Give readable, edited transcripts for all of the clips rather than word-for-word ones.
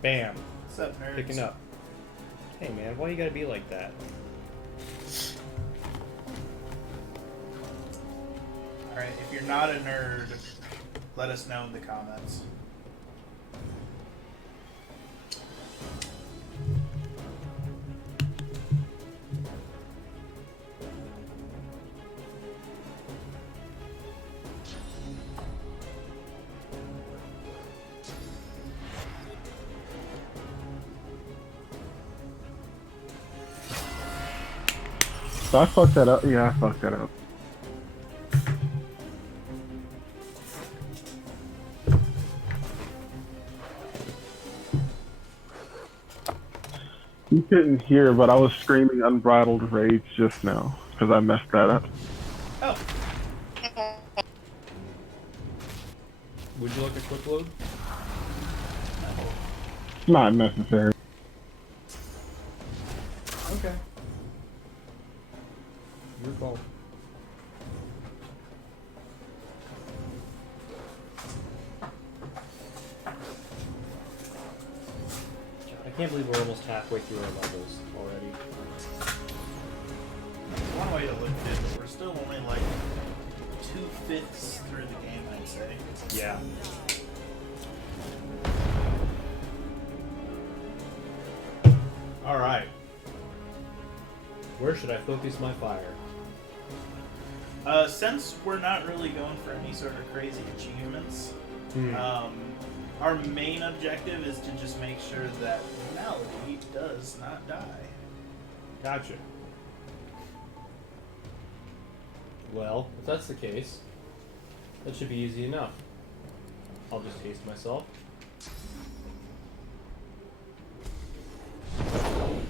Bam. What's up, nerds? Picking up. Hey man, why you gotta be like that? Alright, if you're not a nerd, let us know in the comments. So I fucked that up. Yeah, I fucked that up. You couldn't hear, but I was screaming unbridled rage just now because I messed that up. Oh. Would you like a quick load? Not necessary. Okay. Your call. I can't believe we're almost halfway through our levels already. One way to look at it, but we're still only like 2/5 through the game, I'd say. Yeah. Alright. Where should I focus my fire? Since we're not really going for any sort of crazy achievements, our main objective is to just make sure that Melody does not die. Gotcha. Well, if that's the case, that should be easy enough. I'll just haste myself.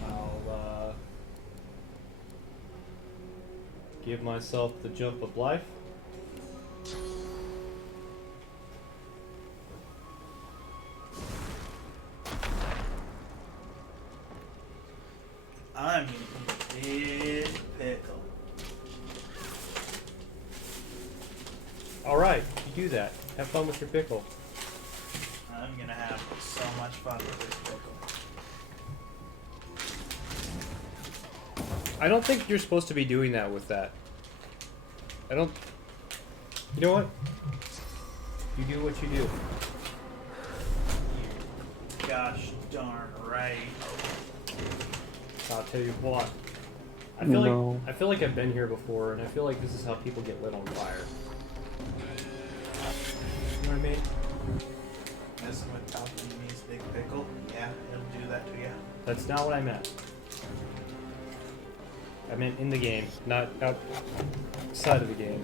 I'll give myself the jump of life. I'm gonna be a big pickle. Alright, you do that. Have fun with your pickle. I'm gonna have so much fun with this pickle. I don't think you're supposed to be doing that with that. I don't... You know what? You do what you do. Gosh darn right. I'll tell you what. I feel like I've been here before, and I feel like this is how people get lit on fire. You know what I mean? Messing with pAlchemy's big pickle? Yeah, it'll do that to you. That's not what I meant. I meant in the game, not outside of the game.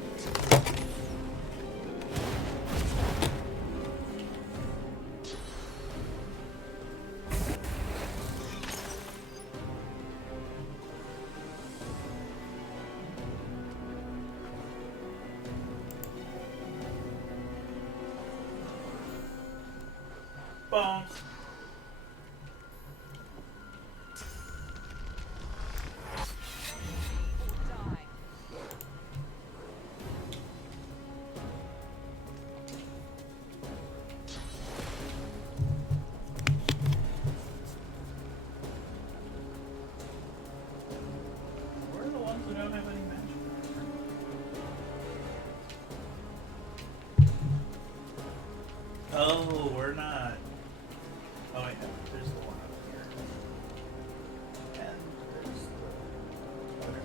Bones. We're the ones who don't have any magic. Oh, we're not. Oh wait, no, there's the one over here. And there's the other.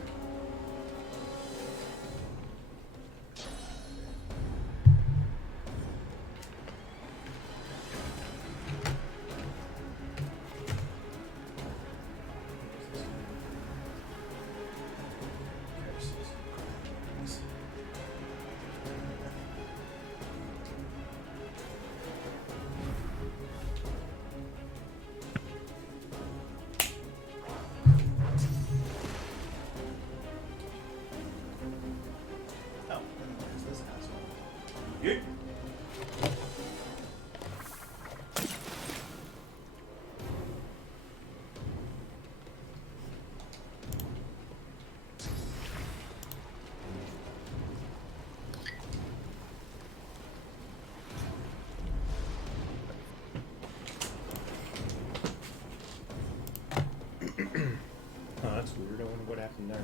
back from there.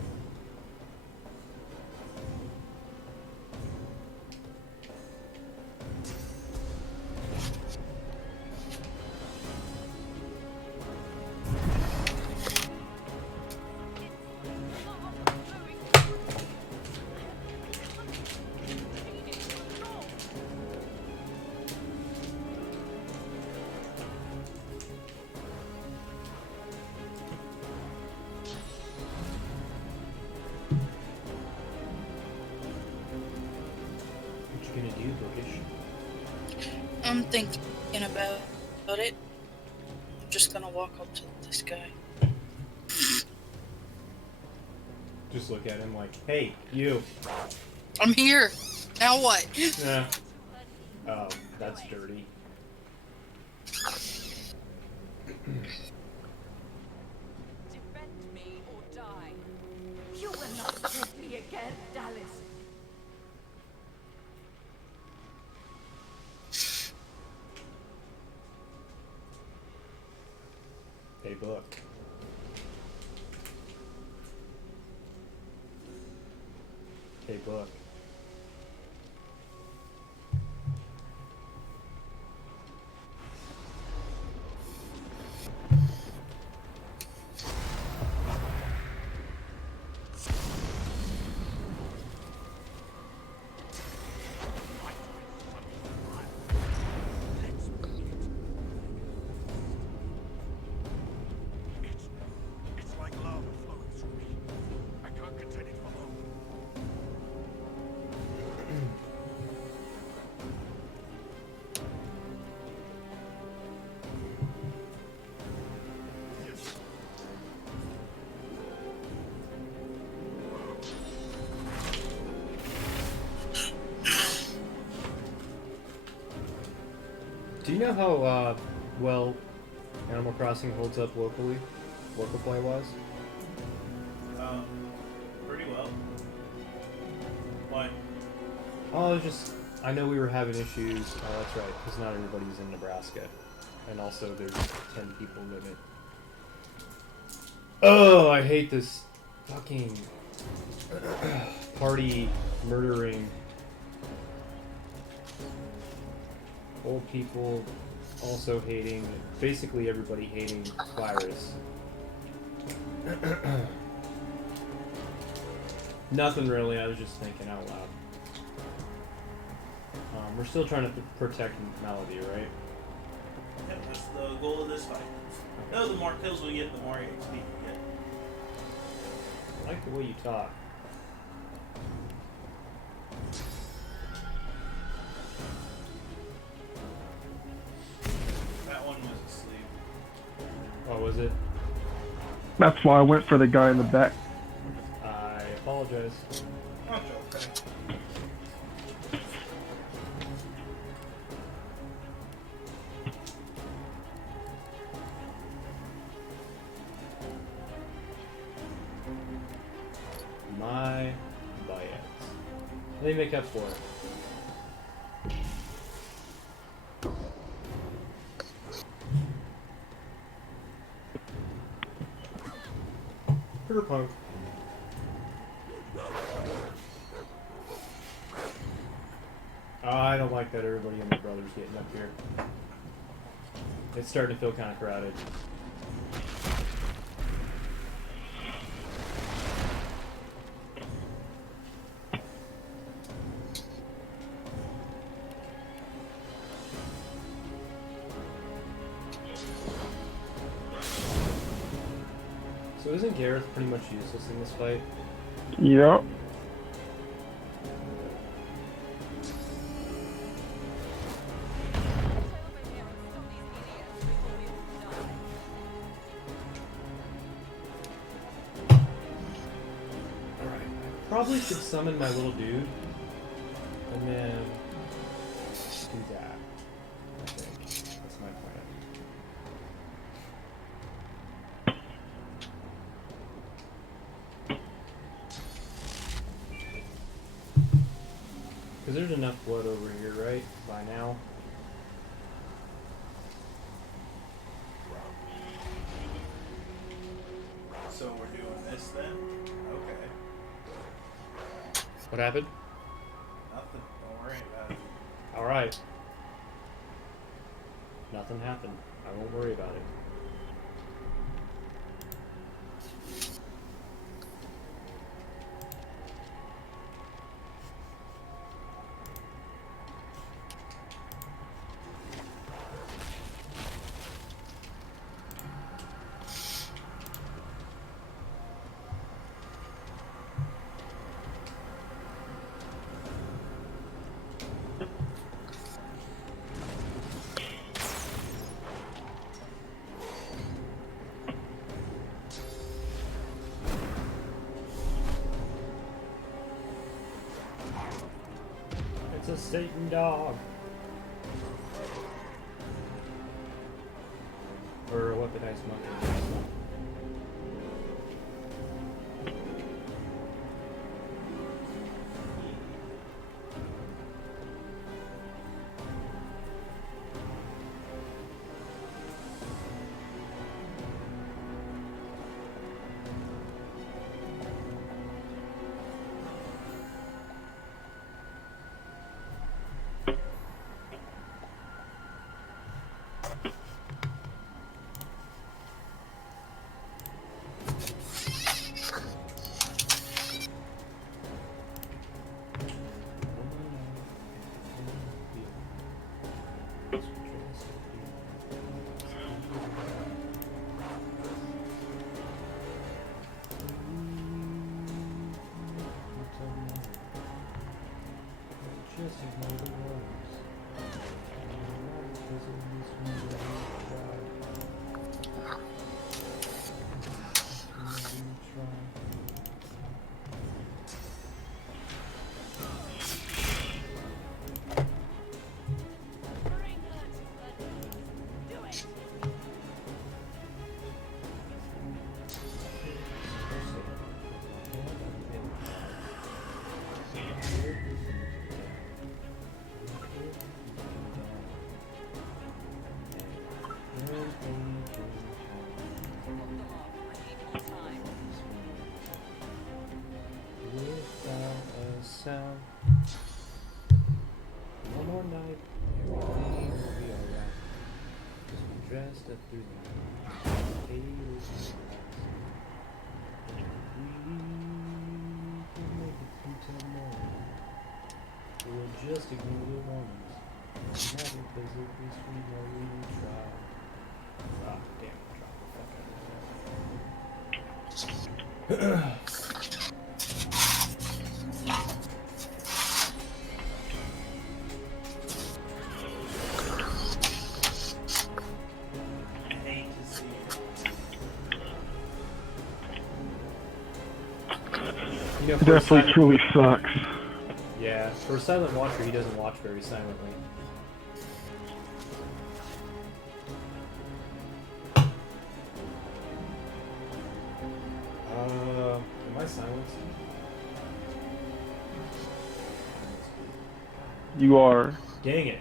Bookish? I'm thinking about it. I'm just gonna walk up to this guy. Just look at him like, hey, you. I'm here. Now what? Nah. Oh, that's dirty. Defend me or die. You will not hurt me again, Dallas. Hey, book. Hey, book. It's like lava flowing through me. I can't contain it for long. Do you know how well Animal Crossing holds up locally, local play wise? Pretty well. Why? Oh, I know we were having issues. Oh, that's right, because not everybody's in Nebraska, and also there's 10 people limit. Oh, I hate this fucking party murdering old people, also hating, basically everybody hating virus. Nothing really, I was just thinking out loud. We're still trying to protect Melody, right? Yep, that's the goal of this fight. No, the more kills we get, the more XP we get. I like the way you talk. That one was asleep. Oh, was it? That's why I went for the guy in the back. I apologize. Oh, okay. My bias. Let me make up for it. Punk. I don't like that everybody and their brother's getting up here. It's starting to feel kind of crowded. So isn't Gareth pretty much useless in this fight? Yep. Probably should summon my little dude, and then do that. I think that's my plan. Because there's enough blood over here, right? By now. So we're doing this then? What happened? Nothing. Don't worry about it. Alright. Nothing happened. I won't worry about it. It's a Satan dog. Or what did I smoke? Just ignore the words. Bring her to her knees. Do it. Without a sound. One more night, everything will be alright. Just be dressed up through the night. Haters and we can make it through till morning. We'll just ignore the warnings. Nothing physically sweet, no we try. Ah, damn it, drop the fuck out. I hate to see it. You know, It for a definitely silent, truly sucks. yeah, for a silent watcher, he doesn't watch very silently. Am I silenced? You are. Dang it.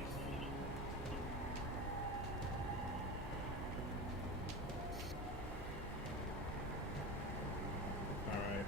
Alright.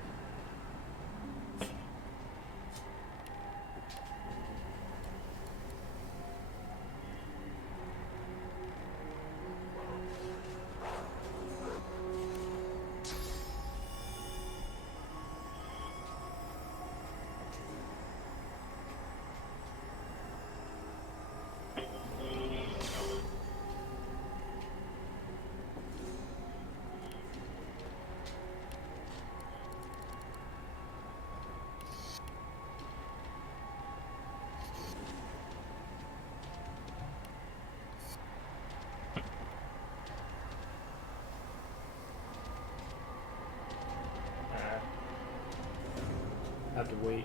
Have to wait.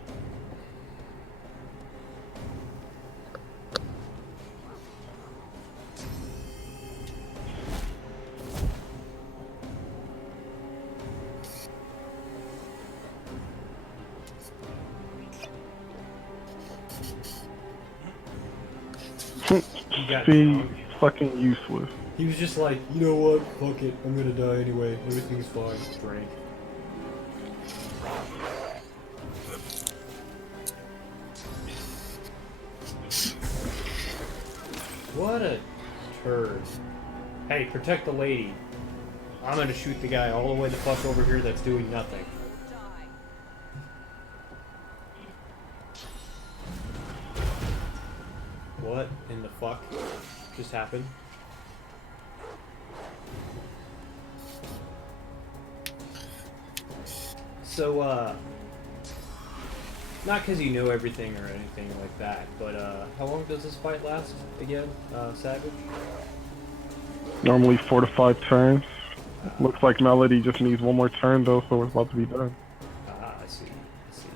He got Be drunk. fucking useless. He was just like, you know what? Fuck it. I'm gonna die anyway. Everything's fine. Drank. What a turd. Hey, protect the lady. I'm gonna shoot the guy all the way the fuck over here that's doing nothing. What in the fuck just happened? So, not because you know everything or anything like that, but, how long does this fight last again, Savage? Normally 4 to 5 turns. Looks like Melody just needs one more turn though, so it's about to be done. Ah, I see. I see.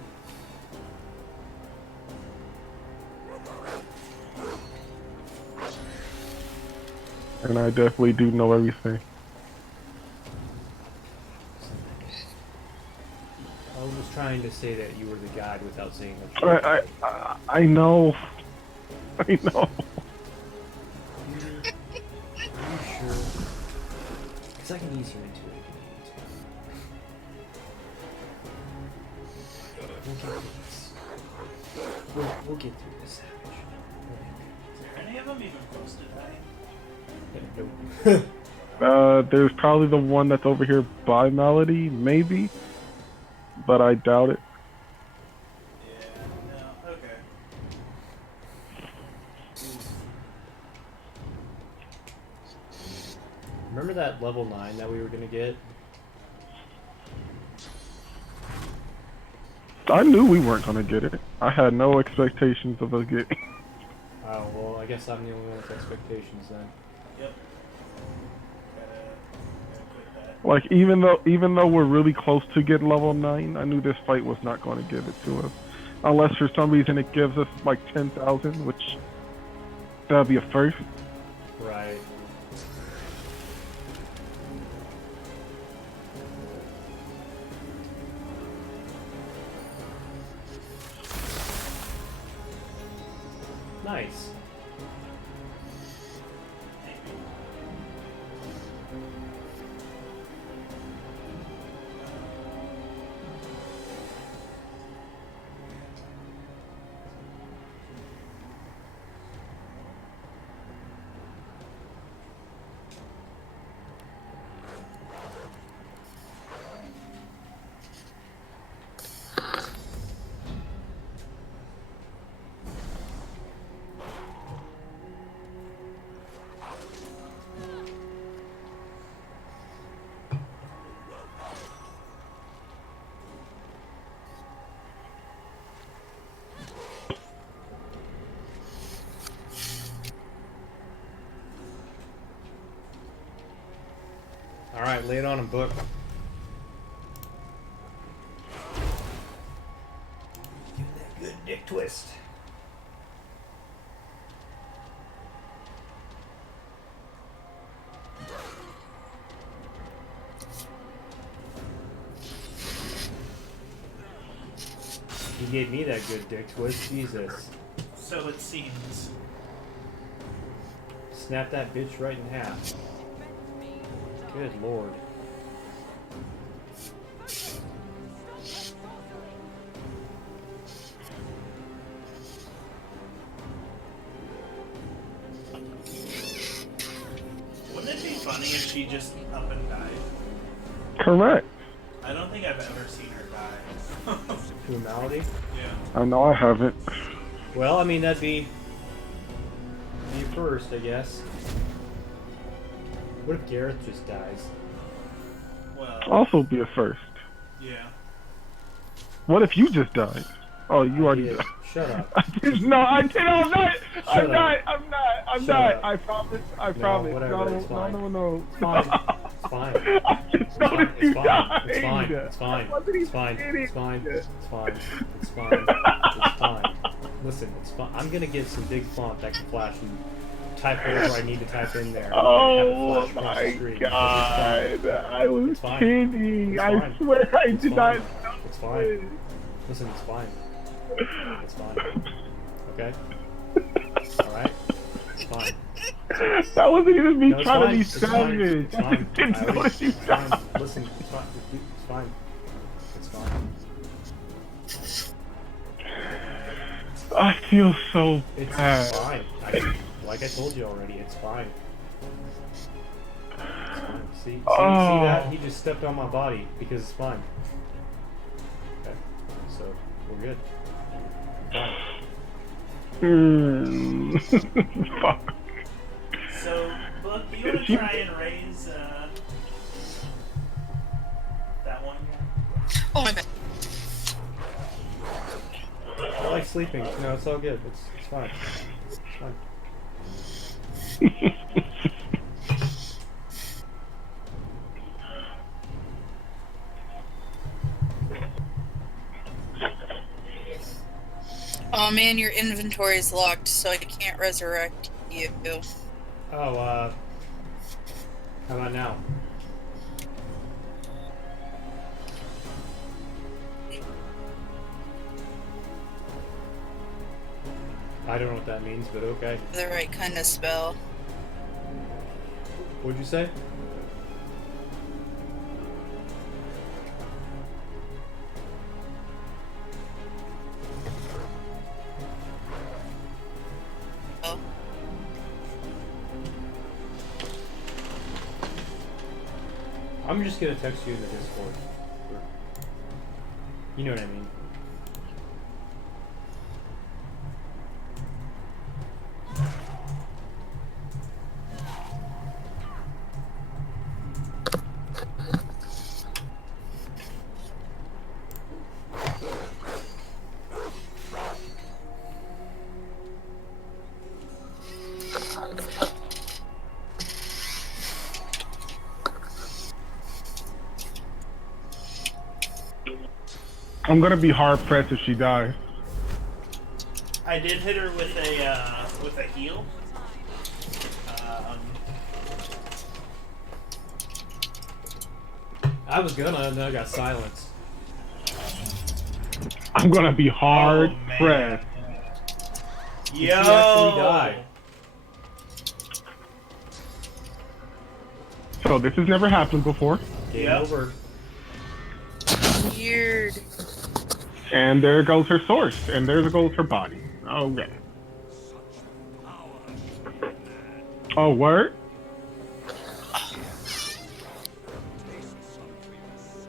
And I definitely do know everything. I was trying to say that you were the guide without saying that. I know. I know. Are you sure? Because I can ease you into it if you need to. We'll get through this. We'll get through this, Savage. Are any of them even close to dying? Nope. There's probably the one that's over here by Melody, maybe. But I doubt it. Yeah, no, okay. Remember that level 9 that we were gonna get? I knew we weren't gonna get it. I had no expectations of us getting. Oh, well, I guess I'm the only one with expectations then. Yep. Gotta quit that. Like even though we're really close to getting level 9, I knew this fight was not going to give it to us, unless for some reason it gives us like 10,000, which that'd be a first. Right. Nice. Alright, lay it on him, Book. Give that good dick twist. He gave me that good dick twist, Jesus. So it seems. Snap that bitch right in half. Good lord. Wouldn't it be funny if she just up and died? Correct. I don't think I've ever seen her die. To a malady? Yeah. I know I haven't. Well, I mean, that'd be first, I guess. What if Gareth just dies? Well, Also be a first. yeah. What if you just died? Oh, you already Yeah, died. shut up. No, I did. I'm not. Shut up. I'm Shut not. up. I promise. I promise. whatever, No, it's fine. no. It's fine. It's fine. I just noticed It's you fine. died. It's fine. It's fine. I wasn't It's even fine. kidding. It's fine. It's fine. It's fine. It's fine. Listen, it's fine. I'm gonna get some big font that can flash and type whatever I need to type in there. Oh and have it flash across my the screen, god! because I was It's fine. kidding. It's I fine. swear I It's did fine. not. It's fine. Listen, it's fine. It's fine. Okay? Alright? It's fine. That wasn't even me No, it's trying fine. to be It's fine. savage. It's I fine. just didn't I already- notice you it's fine. died. Listen, it's fine. It's fine. It's fine. I feel so It's bad. fine. I, like Like I told you already, it's fine. It's fine. See that? He just stepped on my body because it's fine. Okay, so we're good. Fine. Fuck. So, Book, do you want to try and raise that one guy? Oh my bad. I like sleeping. No, it's all good. It's fine. It's fine. Oh man, your inventory is locked, so I can't resurrect you. Oh, how about now? I don't know what that means, but okay. The right kind of spell. What'd you say? Oh. I'm just gonna text you in the Discord. You know what I mean. I'm gonna be hard pressed if she dies. I did hit her with a heal. I was gonna, and then I got silenced. I'm gonna be hard Oh, man. pressed. Yo! She actually died. So this has never happened before. Game Yep. over. Weird. And there goes her source, and there goes her body. Okay. Oh, word?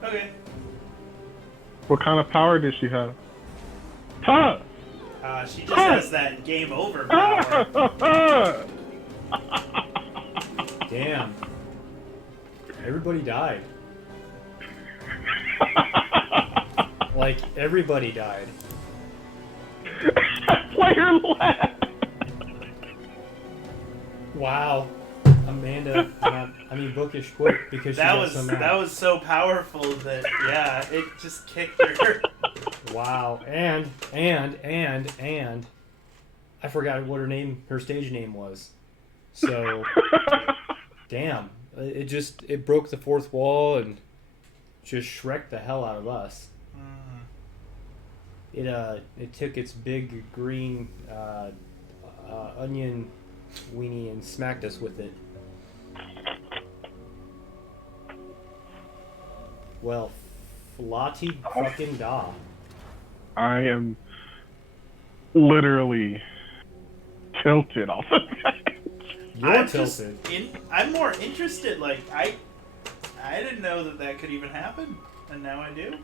Okay. What kind of power does she have? Huh! She just has that game over power. Damn. Everybody died. Like, everybody died. Player left! Wow. Amanda, Bookish quit because she got so mad. That was so powerful that it just kicked her. Wow. And I forgot what her stage name was. So damn. It broke the fourth wall and just shreked the hell out of us. It took its big green onion weenie and smacked us with it. Well, Flotty fucking da. I am literally tilted off of that. You're tilted. I'm more interested. Like I didn't know that could even happen, and now I do.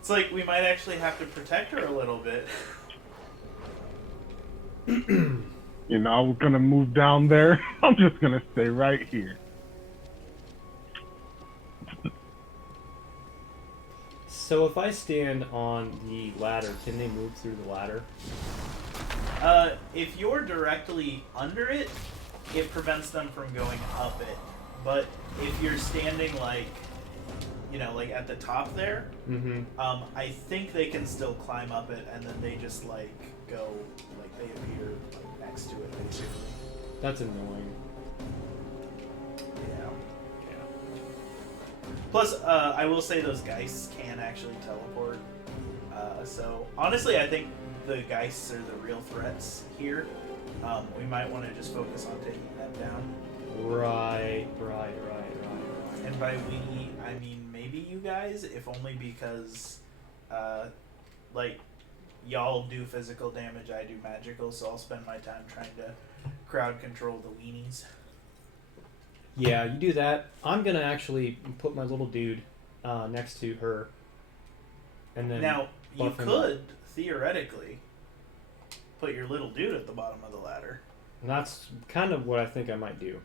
It's like we might actually have to protect her a little bit. You know, I was gonna move down there. I'm just gonna stay right here. So if I stand on the ladder, can they move through the ladder? If you're directly under it, it prevents them from going up it. But if you're standing like at the top there, I think they can still climb up it, and then they just go they appear next to it basically. That's annoying. Yeah. Plus, I will say those Geists can actually teleport. So honestly, I think the Geists are the real threats here. We might want to just focus on taking them down. Right. And by we, I mean maybe you guys, if only because, y'all do physical damage, I do magical, so I'll spend my time trying to crowd control the weenies. Yeah, you do that. I'm gonna actually put my little dude next to her, and then Now, you buff him could, theoretically, put your little dude at the bottom of the ladder. And that's kind of what I think I might do.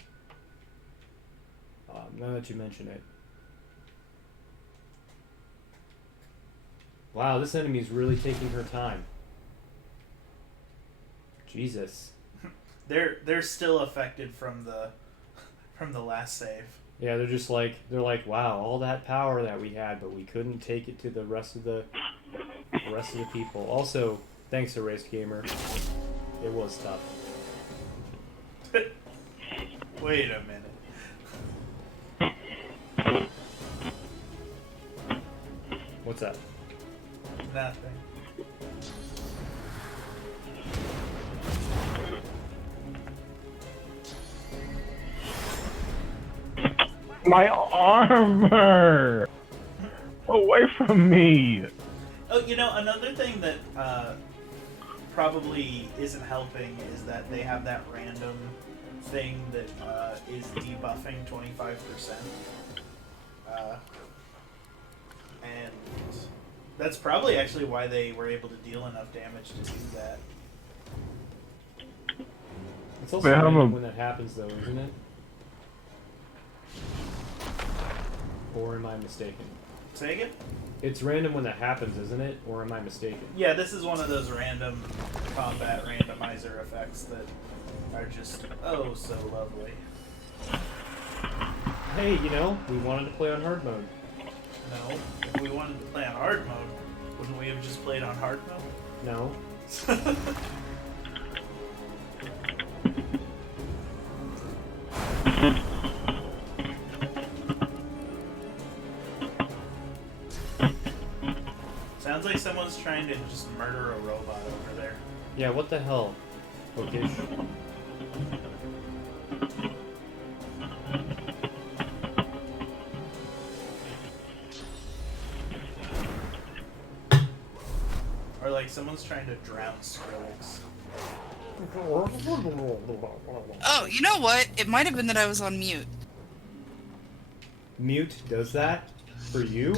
Now that you mention it. Wow, this enemy's really taking her time. Jesus. They're still affected from the last save. Yeah, they're like, wow, all that power that we had, but we couldn't take it to the rest of the people. Also, thanks to Race Gamer, it was tough. Wait a minute. What's that? Nothing. My armor! Away from me! Oh, you know, another thing that probably isn't helping is that they have that random thing that is debuffing 25%. And that's probably actually why they were able to deal enough damage to do that. It's also random when that happens, though, isn't it? Or am I mistaken? Say again? It's random when that happens, isn't it? Or am I mistaken? Yeah, this is one of those random combat randomizer effects that are just, oh, so lovely. Hey, you know, we wanted to play on hard mode. No, if we wanted to play on hard mode, wouldn't we have just played on hard mode? No. Sounds like someone's trying to just murder a robot over there. Yeah, what the hell, Bookish? Or like someone's trying to drown Skrillex. Oh, you know what? It might have been that I was on mute. Mute does that for you?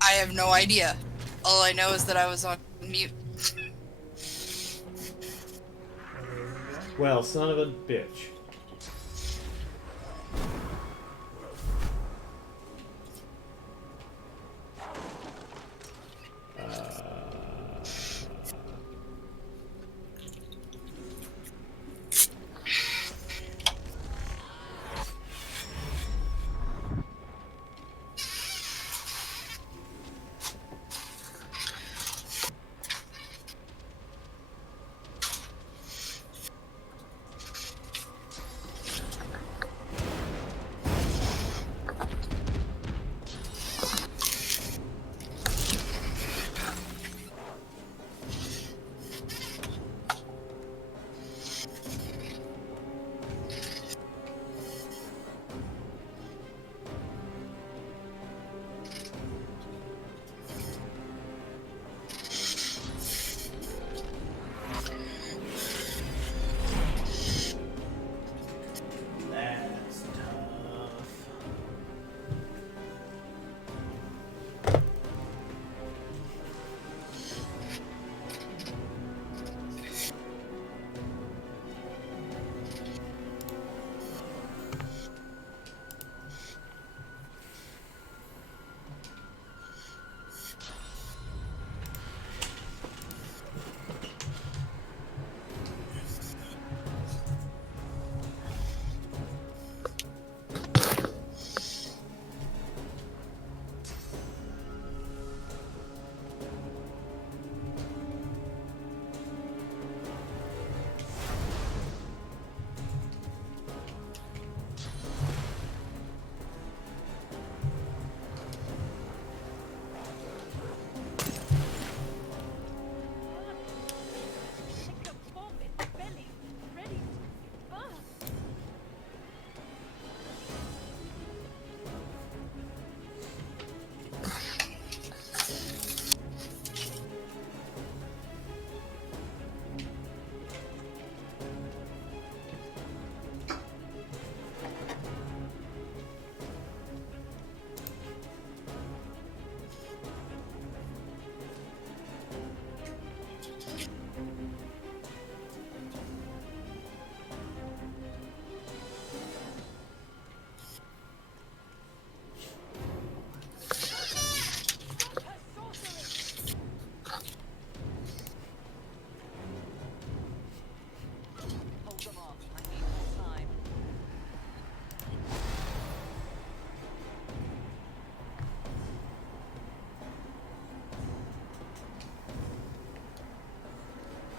I have no idea. All I know is that I was on mute. Well, son of a bitch.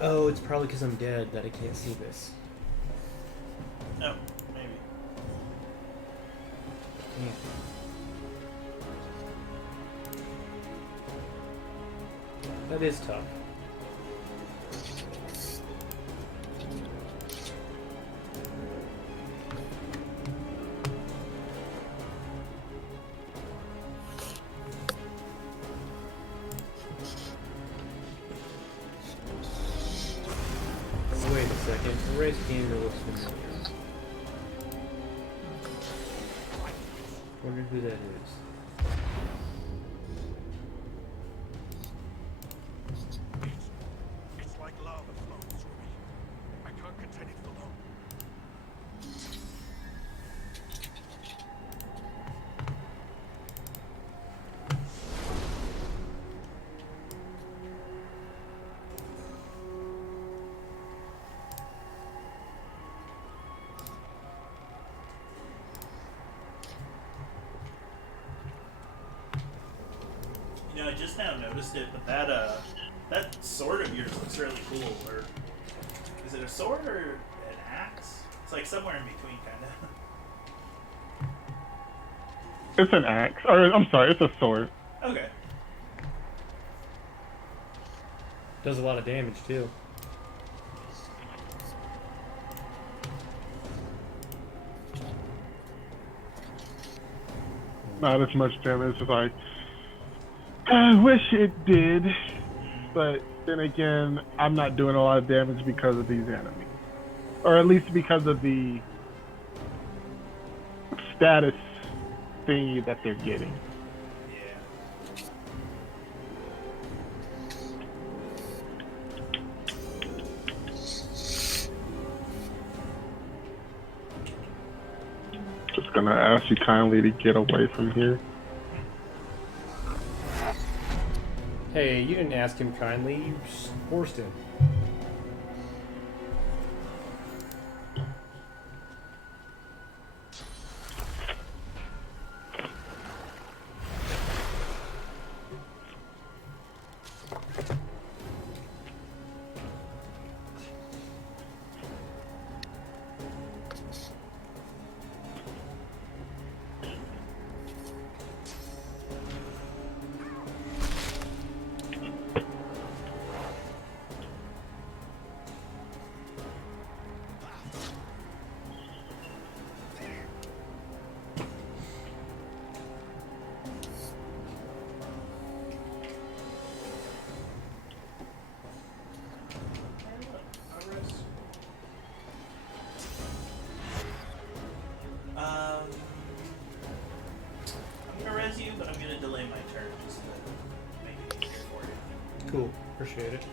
Oh, it's probably because I'm dead that I can't see this. No, maybe. Yeah. That is tough. Wait a second. The race gamer looks familiar. Wonder who that is. It's like lava flowing through me. I can't contain it for long. You know, I just now noticed it, but that sword of yours looks really cool. Or is it a sword or an axe? It's like somewhere in between, kind of. It's an axe. Or, I'm sorry, it's a sword. Okay. Does a lot of damage too. Not as much damage as I wish it did. But then again, I'm not doing a lot of damage because of these enemies. Or at least because of the status thingy that they're getting. Yeah. Just gonna ask you kindly to get away from here. Hey, you didn't ask him kindly. You just forced him. I'm gonna res you, but I'm gonna delay my turn just to make it easier for you. Cool. Appreciate it.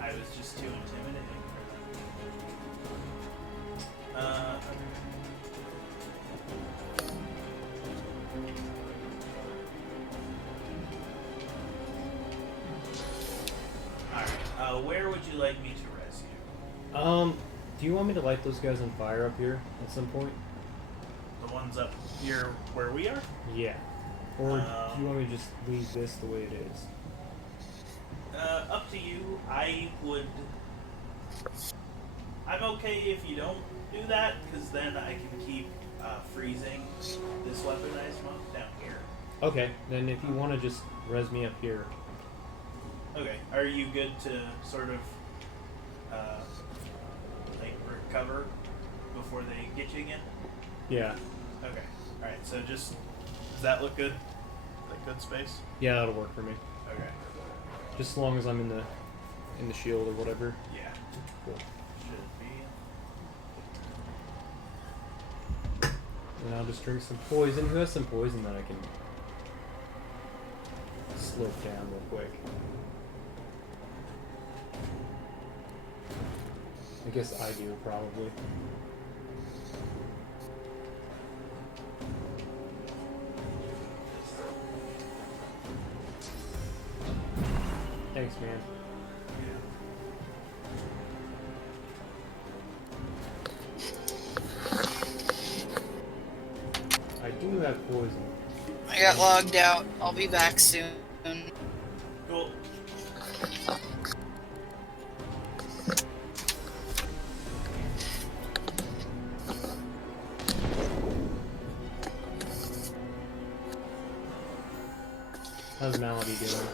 I was just too intimidating for them. Alright, where would you like me to rescue? Do you want me to light those guys on fire up here at some point? The ones up here where we are? Yeah. Or do you want me to just leave this the way it is? Up to you. I'm okay if you don't do that, because then I can keep freezing this weaponized monk down here. Okay, then if you want to just res me up here. Okay. Are you good to sort of like recover before they get you again? Yeah. Okay. All right. So just does that look good? Like good space? Yeah, that'll work for me. Okay. Just as long as I'm in the shield or whatever. Yeah. Cool. Should be. And I'll just drink some poison. Who has some poison that I can slip down real quick? I guess I do, probably. Thanks, man. I do have poison. I got logged out. I'll be back soon. Cool. How's Malady doing?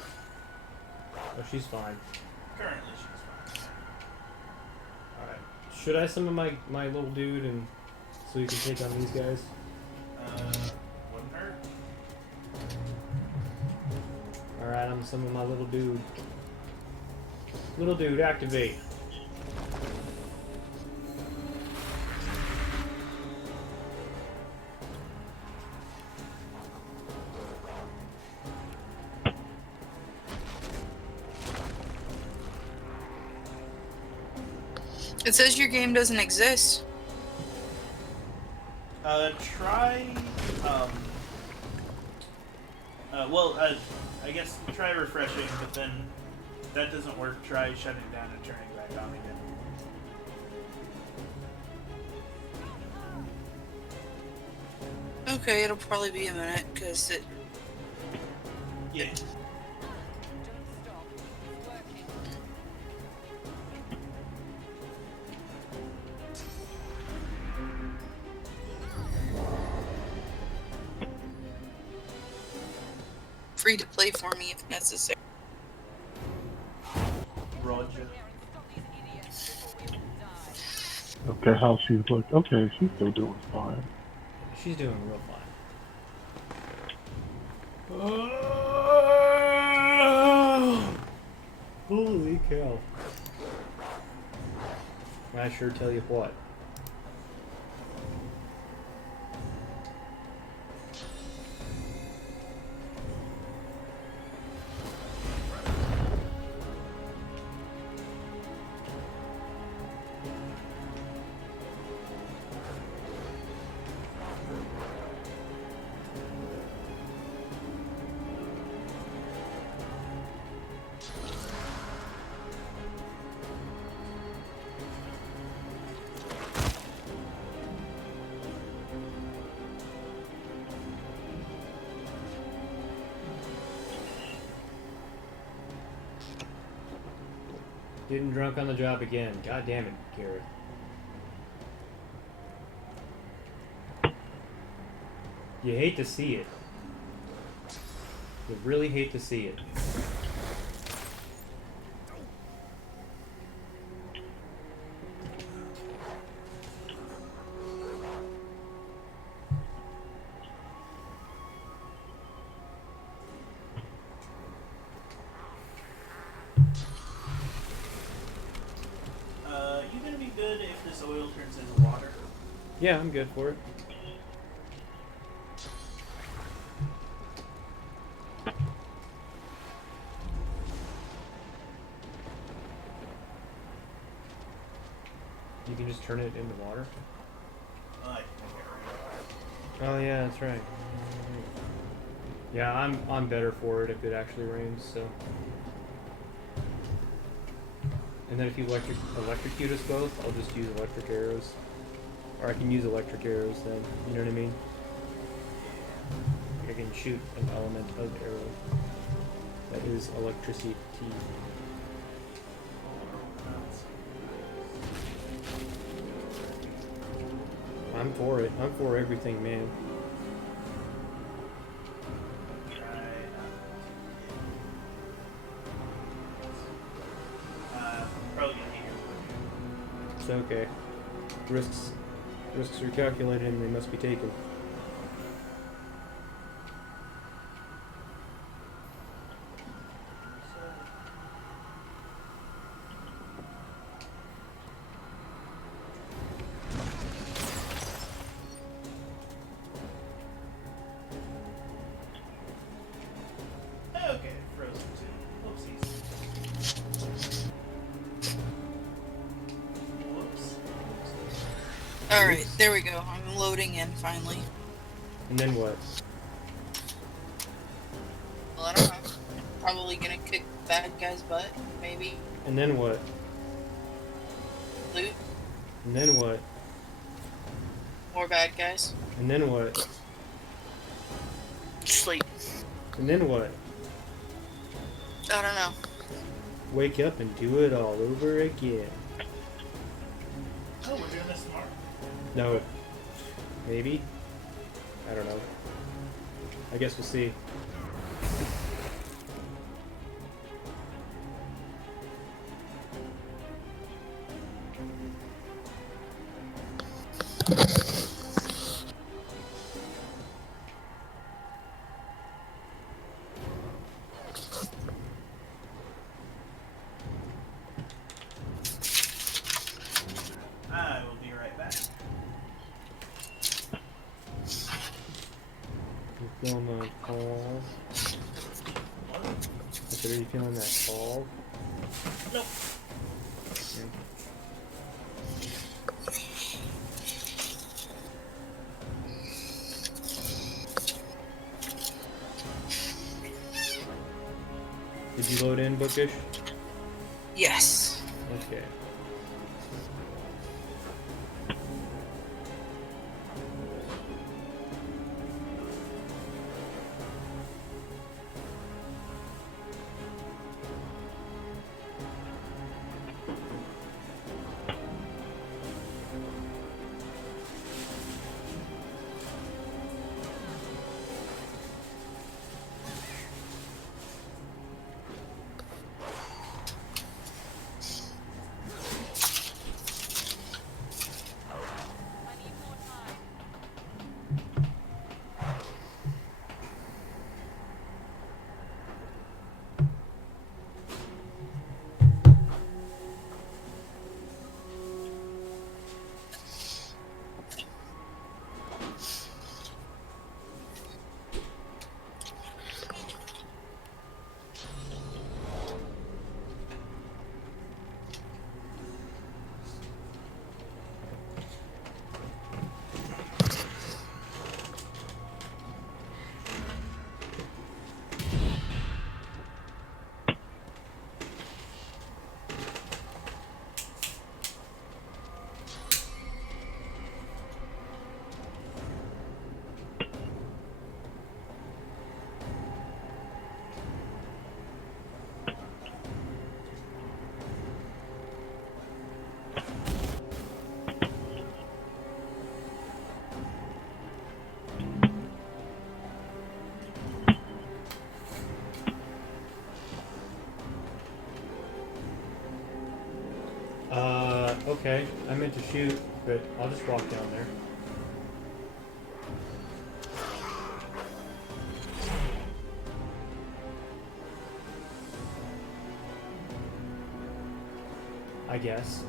Oh, she's fine. Currently, she's fine. Alright. Should I summon my little dude and so you can take on these guys? Wouldn't hurt. Alright, I'm summoning my little dude. Little dude, activate. It says your game doesn't exist. Try, I guess try refreshing, but then if that doesn't work, try shutting down and turning back on again. Okay, it'll probably be a minute, because it... Yeah. Don't stop. It's working. free to play for me if necessary. Roger. Here and stop these idiots before we all die. Okay, how she's look? Okay, she's still doing fine. She's doing real fine. Holy cow. I sure tell you what. Getting drunk on the job again. God damn it, Garrett. You hate to see it. You really hate to see it. You gonna be good if this oil turns into water? Yeah, I'm good for it. You can just turn it into water? I can make it Oh yeah, that's right. Yeah, I'm better for it if it actually rains, so. And then if you electrocute us both, I'll just use electric arrows. Or I can use electric arrows then, you know what I mean? I can shoot an element of arrow. That is electricity. I'm for it. I'm for everything, man. It's okay. Risks are calculated and they must be taken. Okay, Frozen 2. Oopsies. Whoops. Alright, there we go. I'm loading in finally. And then what? Well, I don't know. Probably gonna kick bad guy's butt, maybe. And then what? Loot. And then what? More bad guys. And then what? Sleep. And then what? I don't know. Wake up and do it all over again. Oh, we're doing this tomorrow. No. Maybe? I don't know. I guess we'll see. I will be right back. You feeling that call? I said, are you feeling that call? Nope. Okay. Did you load in, Bookish? Yes. Okay. I need more time. Okay. I meant to shoot, but I'll just walk down there. I guess.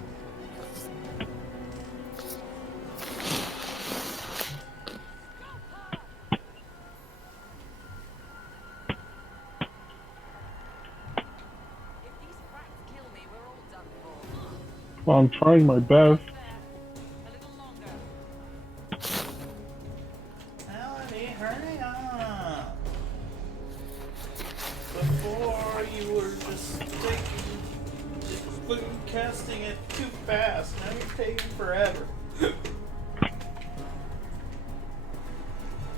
If these cracks kill me, we're all done for. Well, I'm trying my best. There. A little longer. Melody, hurry up. Before you were just casting it too fast. Now you're taking forever.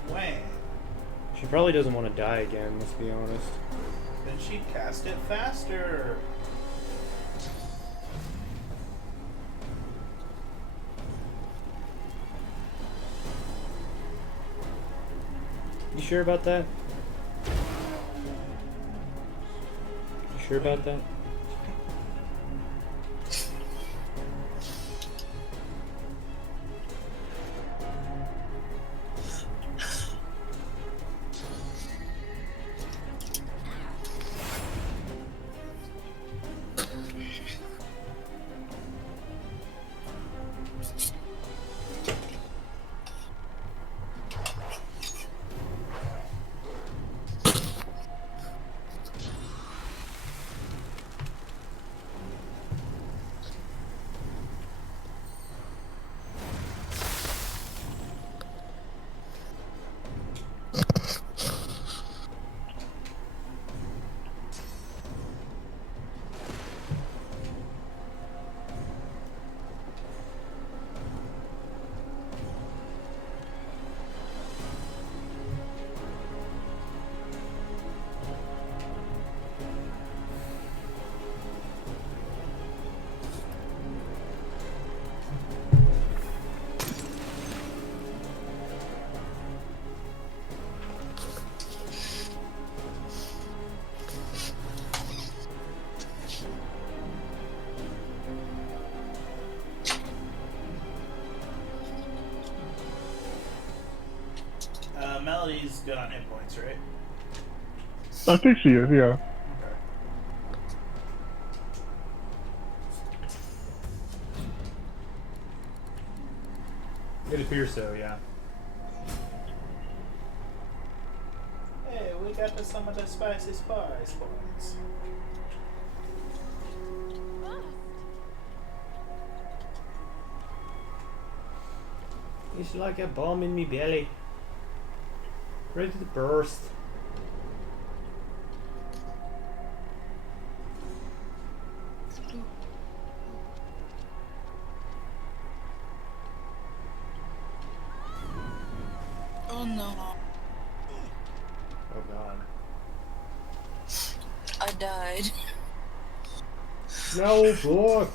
Wham. She probably doesn't want to die again, let's be honest. Then she'd cast it faster. You sure about that? You sure about that? Melody's good on hit points, right? I think she is, yeah. Okay. It appears so, yeah. Hey, we got to some of the spicy spice points. It's like a bomb in me belly. Ready to burst. Oh no. Oh god. I died. No, boy!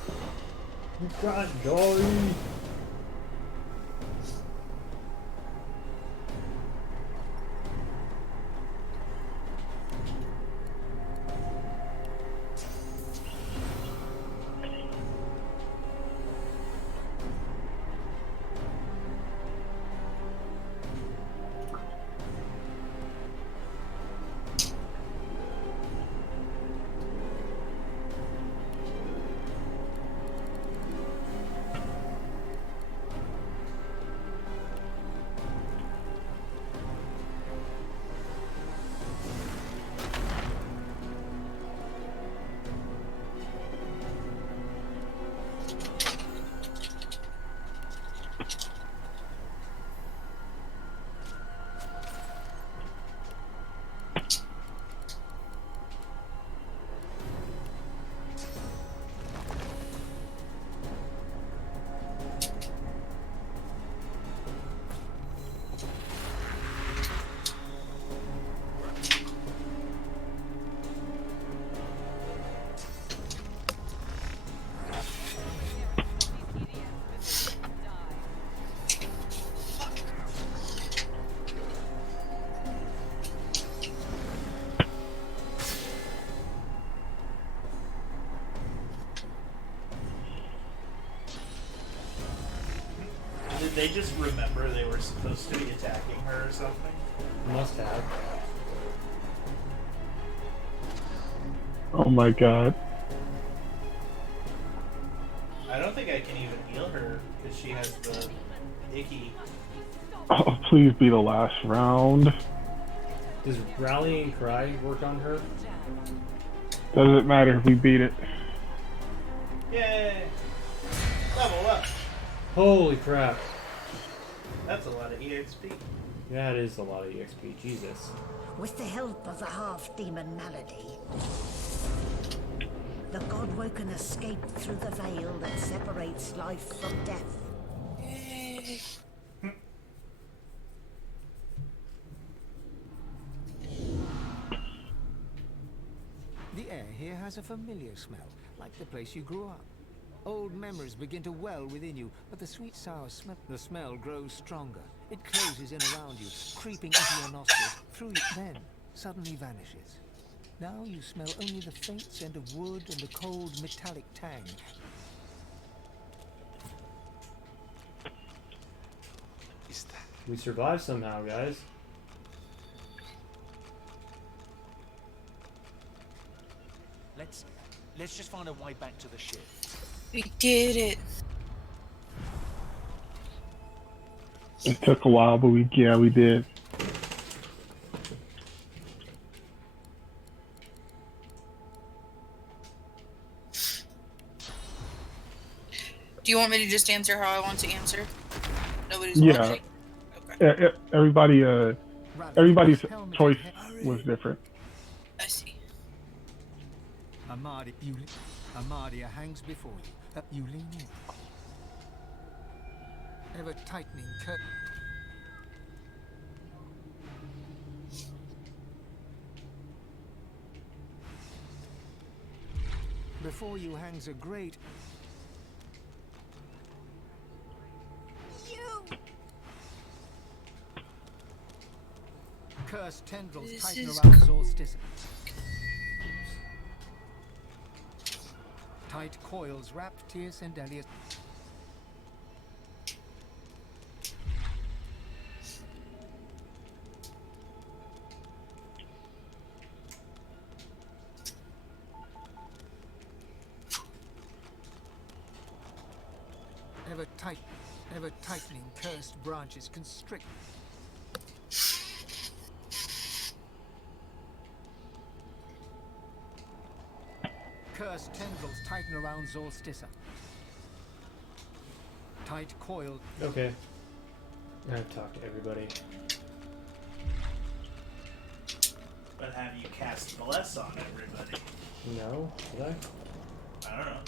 You can't die! Did they just remember they were supposed to be attacking her or something? Must have. Oh my god. I don't think I can even heal her because she has the icky. Oh, please be the last round. Does rallying cry work on her? Doesn't matter if we beat it. Yay! Level up! Holy crap. That's a lot of EXP. That is a lot of EXP, Jesus. With the help of the half-demon malady, the God-woken escaped through the veil that separates life from death. Yay. The air here has a familiar smell, like the place you grew up. Old memories begin to well within you, but the sweet sour the smell grows stronger. It closes in around you, creeping into your nostrils, through you, then suddenly vanishes. Now you smell only the faint scent of wood and the cold metallic tang. Is that? We survived somehow, guys. Let's just find a way back to the ship. We did it. It took a while, but we did. Do you want me to just answer how I want to answer? Nobody's Yeah. watching? Okay. Everybody's choice was different. I see. Amadia hangs before you. You lean in. Ever tightening curtain. Before you hangs a great. Cursed tendrils This tighten is around Zor's discipline. Tight coils wrap Tierce and Delius. Ever tightening cursed branches constrict. Cursed tendrils tighten around Solstice. Tight coiled. Okay. I have to talk to everybody. But have you cast Bless on everybody? No? Did I? I don't know.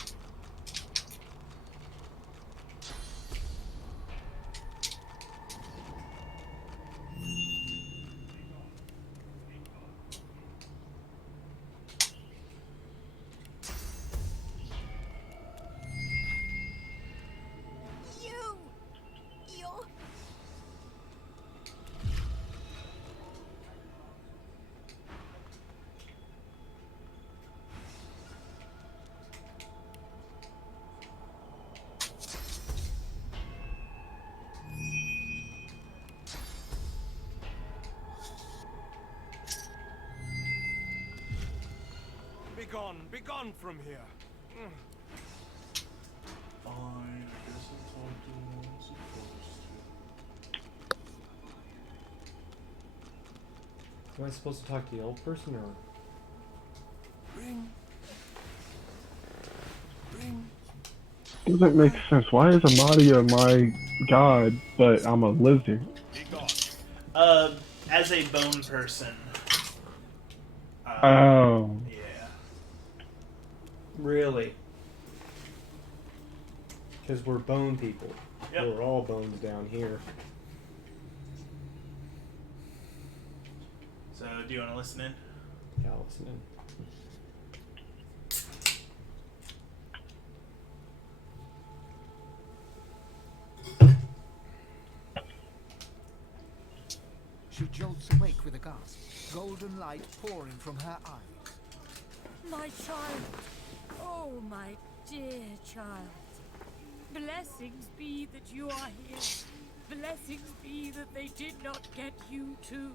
Be gone from here. Fine, I guess I'll talk to him as supposed Am I supposed to talk to the old person or? Bring. Doesn't make sense. Why is Amadia my god, but I'm a lizard? Be gone. As a bone person. Oh. Yeah. Really? Because we're bone people. Yep. We're all bones down here. So, do you want to listen in? Yeah, I'll listen in. She jolts awake with a gasp, golden light pouring from her eyes. My child. Oh, my dear child. Blessings be that you are here. Blessings be that they did not get you too.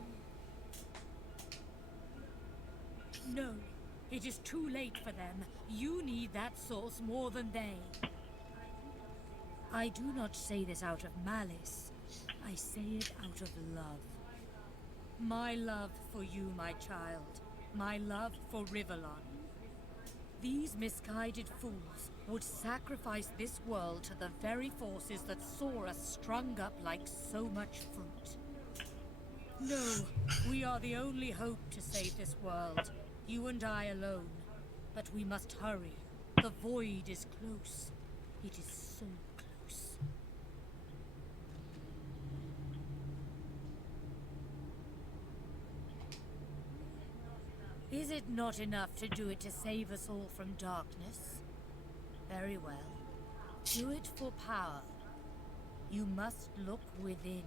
No, it is too late for them. You need that source more than they. I do not say this out of malice. I say it out of love. My love for you, my child. My love for Rivellon. These misguided fools would sacrifice this world to the very forces that saw us strung up like so much fruit. No, we are the only hope to save this world. You and I alone. But we must hurry. The void is close. It is so close. Is it not enough to do it to save us all from darkness? Very well. Do it for power. You must look within.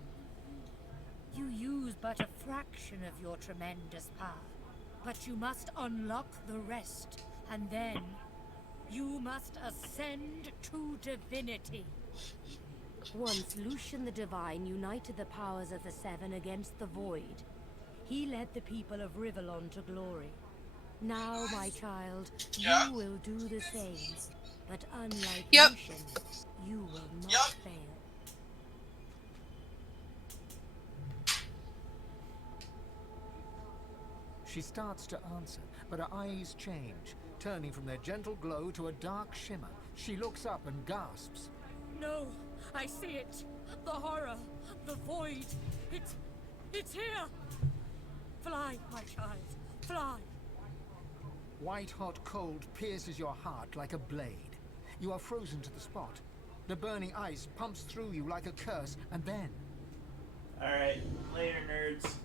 You use but a fraction of your tremendous power, but you must unlock the rest, and then you must ascend to divinity. Once Lucian the Divine united the powers of the Seven against the Void. He led the people of Rivellon to glory. Now, my child, you will do the same. But unlike Lucian, you will not fail. She starts to answer, but her eyes change, turning from their gentle glow to a dark shimmer. She looks up and gasps. No, I see it. The horror, the void. It's here. Fly, my child, fly. White-hot cold pierces your heart like a blade. You are frozen to the spot. The burning ice pumps through you like a curse, and then... Alright, later, nerds.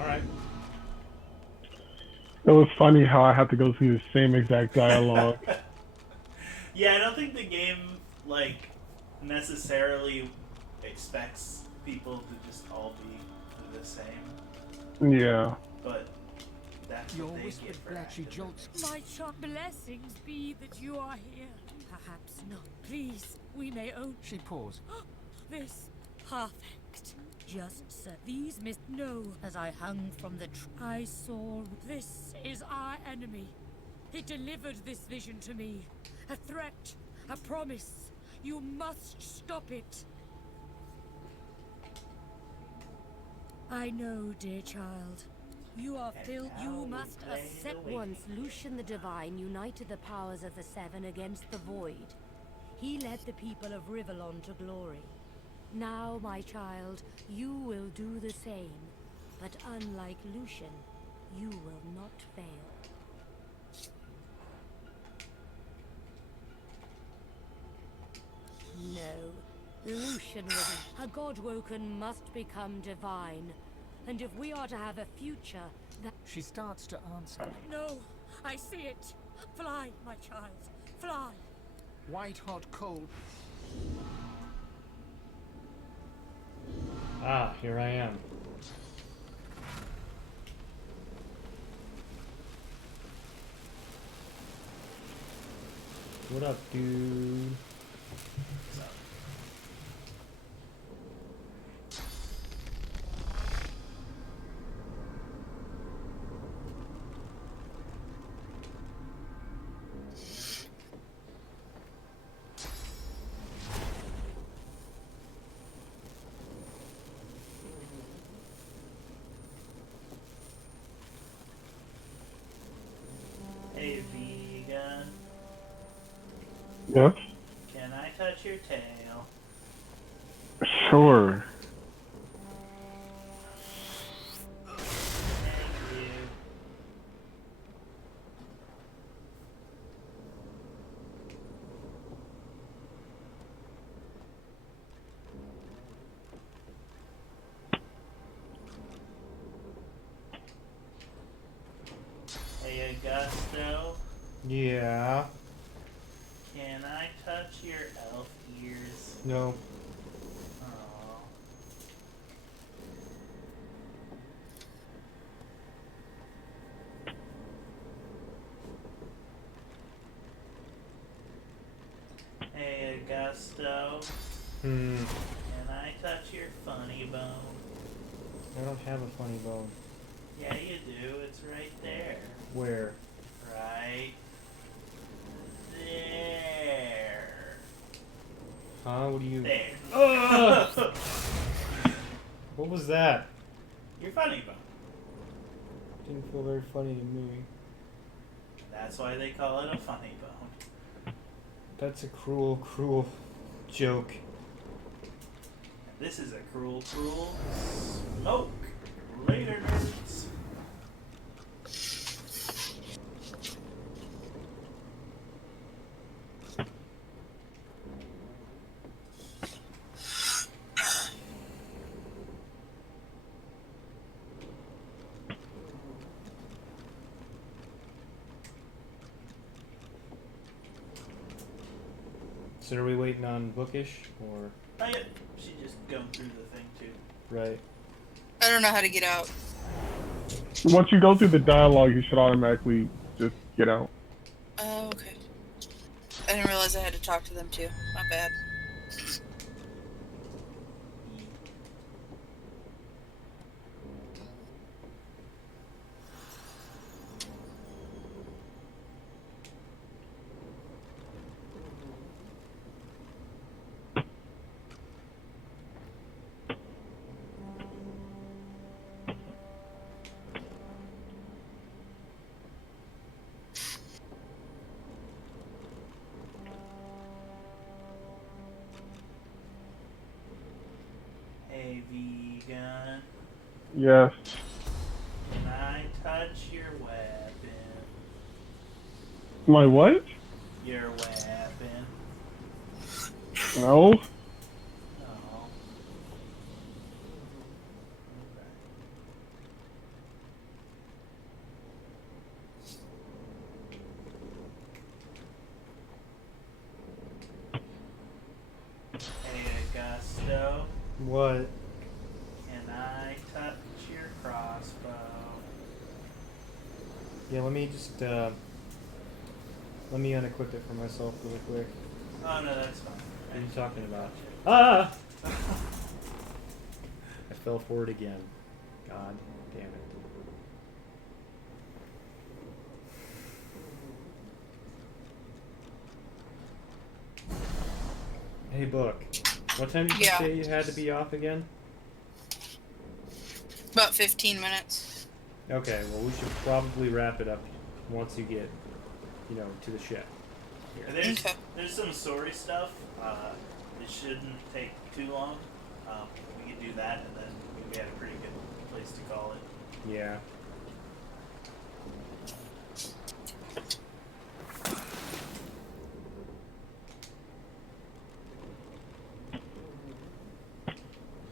Alright. It was funny how I had to go through the same exact dialogue. Yeah, I don't think the game like necessarily expects people to just all be the same. Yeah. But that's Your what they whispered get for flashy acting. jolts. My blessings be that you are here. Perhaps not. Please, we may own. She paused. This perfect. Just so these no, as I hung from the I saw this is our enemy. It delivered this vision to me. A threat, a promise. You must stop it. I know, dear child. You are filled. You must accept. Once Lucian the Divine united the powers of the Seven against the Void. He led the people of Rivellon to glory. Now, my child, you will do the same. But unlike Lucian, you will not fail. No. Lucian was a god-woken must become divine. And if we are to have a future, that... She starts to answer. No, I see it. Fly, my child. Fly. White hot coal. Ah, here I am. What up, dude? Hey, vegan. Yes? Can I touch your tail? Sure. Thank you. Hey, Augusto. Yeah. Can I touch your elf ears? No. Aw. Hey, Augusto. Hmm. Can I touch your funny bone? I don't have a funny bone. Yeah, you do. It's right there. Where? Right there. Huh? What do you... There. Ugh! What was that? Your funny bone. Didn't feel very funny to me. That's why they call it a funny bone. That's a cruel, cruel joke. And this is a cruel, cruel smoke. Later, nerds. So are we waiting on Bookish, or... Not yet. She's just going through the thing, too. Right. I don't know how to get out. Once you go through the dialogue, you should automatically just get out. Oh, okay. I didn't realize I had to talk to them too. My bad. Hey, vegan. Yes. Can I touch your weapon? My what? Your weapon. No. Oh. Okay. What? Can I touch your crossbow? Yeah, let me just, let me unequip it for myself really quick. Oh no, that's fine. What are you talking about? Ah! I fell for it again. God damn it. Hey, Book. What time did you say you had to be off again? About 15 minutes. Okay, well, we should probably wrap it up once you get, you know, to the ship. Here. There's some story stuff. It shouldn't take too long. We can do that, and then we had a pretty good place to call it. Yeah.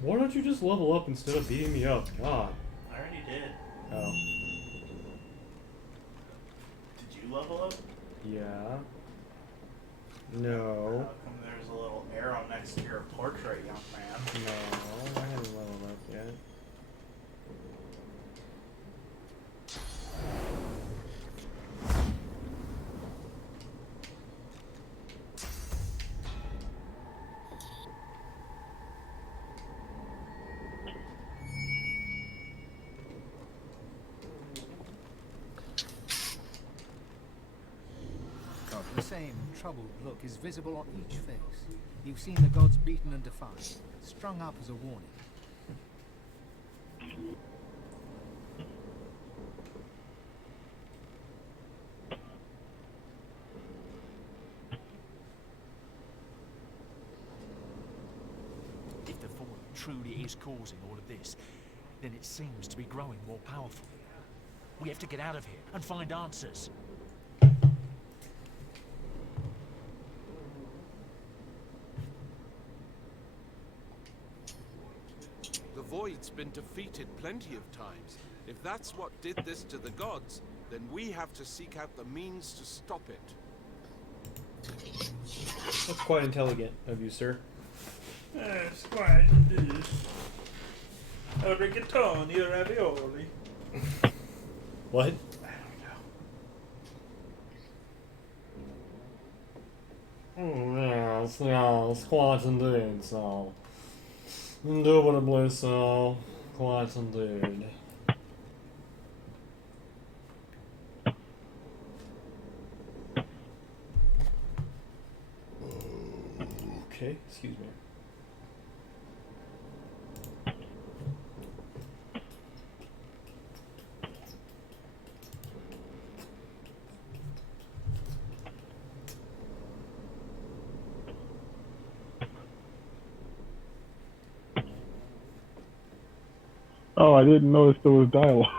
Why don't you just level up instead of beating me up? God. I already did. Oh. Did you level up? Yeah. No. How come there's a little arrow next to your portrait, young man? No, I haven't leveled up yet. The same troubled look is visible on each face. You've seen the gods beaten and defied, strung up as a warning. If the Fallen truly is causing all of this, then it seems to be growing more powerful. We have to get out of here and find answers. The Void's been defeated plenty of times. If that's what did this to the gods, then we have to seek out the means to stop it. That's quite intelligent of you, sir. Yes, quite indeed. A rigatoni or ravioli. What? Yes, quite indeed, so. Indubitably so. Quite indeed. Okay, excuse me. Oh, I didn't notice there was dialogue.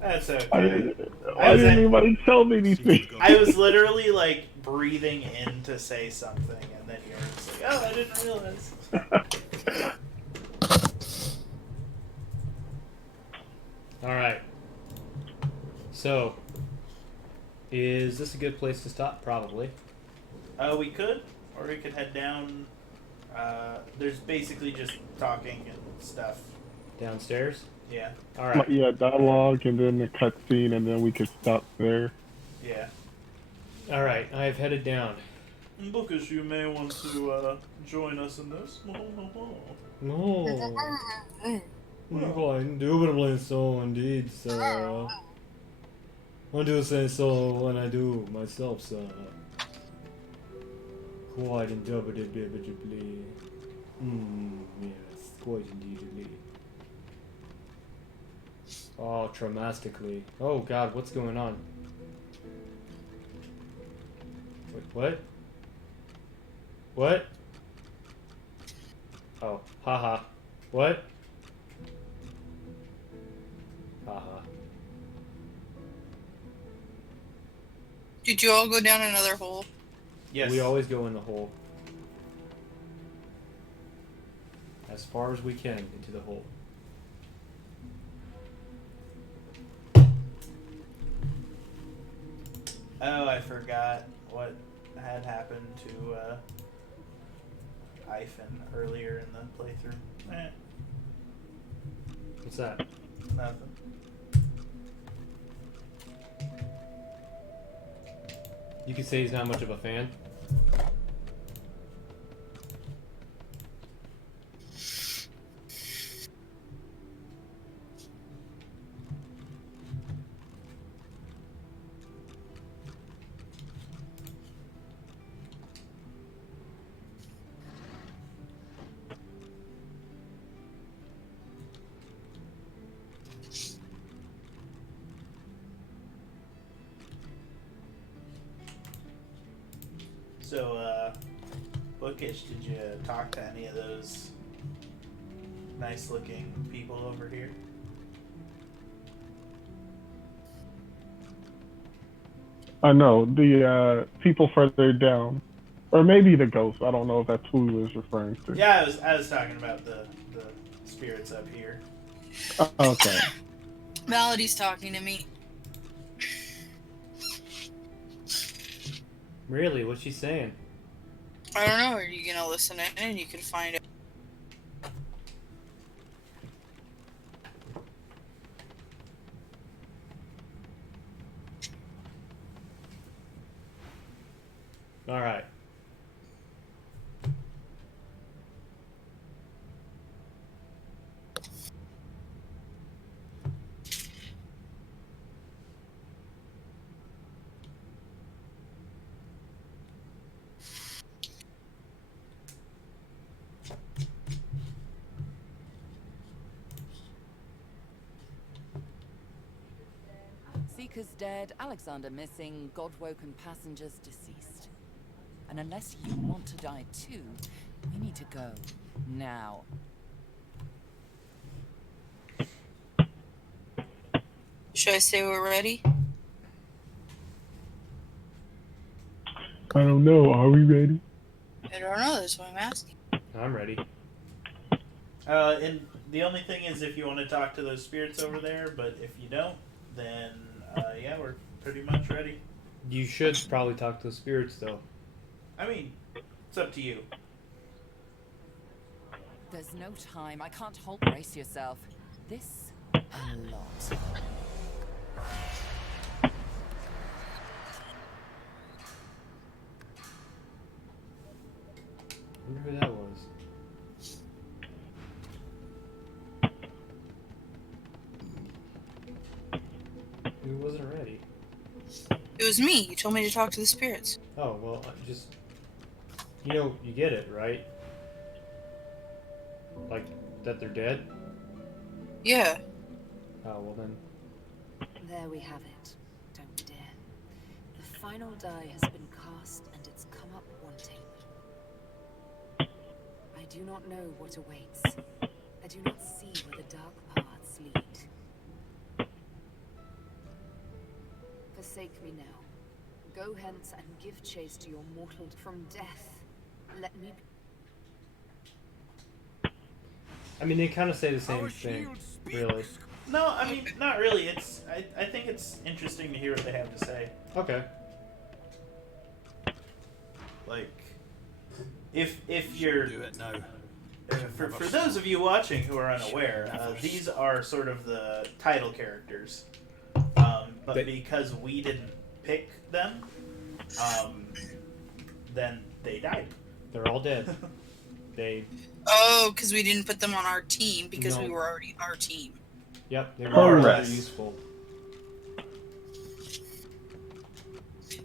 That's okay. I didn't anybody tell me anything. I was literally like breathing in to say something, and then you were just like, "Oh, I didn't realize." All right. So, is this a good place to stop? Probably. We could, or we could head down. There's basically just talking and stuff. Downstairs? Yeah. All right. Yeah, dialogue and then the cutscene, and then we could stop there. Yeah. All right, I've headed down. Bookish, you may want to join us in this. No. Quite indubitably so, indeed, sir. I do say so, and I do myself, sir. Quite indubitably. Yes, quite indeedly. Oh, traumastically. Oh god, what's going on? Wait, what? What? Oh, haha. What? Haha. Did you all go down another hole? Yes. We always go in the hole. As far as we can into the hole. Oh, I forgot what had happened to hyphen earlier in the playthrough. What's that? Nothing. You could say he's not much of a fan. So, Bookish, did you talk to any of those nice-looking people over here? No, the people further down, or maybe the ghosts. I don't know if that's who he was referring to. Yeah, I was talking about the spirits up here. Okay. Melody's talking to me. Really? What's she saying? I don't know. Are you gonna listen in and you can find out? All right. Seekers dead, Alexander missing, God-woken passengers deceased. And unless you want to die too, we need to go. Now. Should I say we're ready? I don't know. Are we ready? I don't know. That's why I'm asking. I'm ready. And the only thing is if you want to talk to those spirits over there, but if you don't, then, yeah, we're pretty much ready. You should probably talk to the spirits, though. I mean, it's up to you. There's no time. I can't hold. Brace yourself. This a lot. I wonder who that was. Who wasn't ready? It was me. You told me to talk to the spirits. Oh, well, just... You know, you get it, right? Like, that they're dead? Yeah. Oh, well then... There we have it. Don't dare. The final die has been cast and it's come up wanting. I do not know what awaits. I do not see where the dark paths lead. Forsake me now. Go hence and give chase to your mortal from death. Let me I mean, they kind of say the same thing, really. No, I mean, not really. It's I think it's interesting to hear what they have to say. Okay. Like, if you're... Do it now. For those of you watching who are unaware, these are sort of the title characters. But because we didn't pick them, then they died. They're all dead. They... Oh, because we didn't put them on our team because No. we were already our team. Yep, they More or were less. very useful.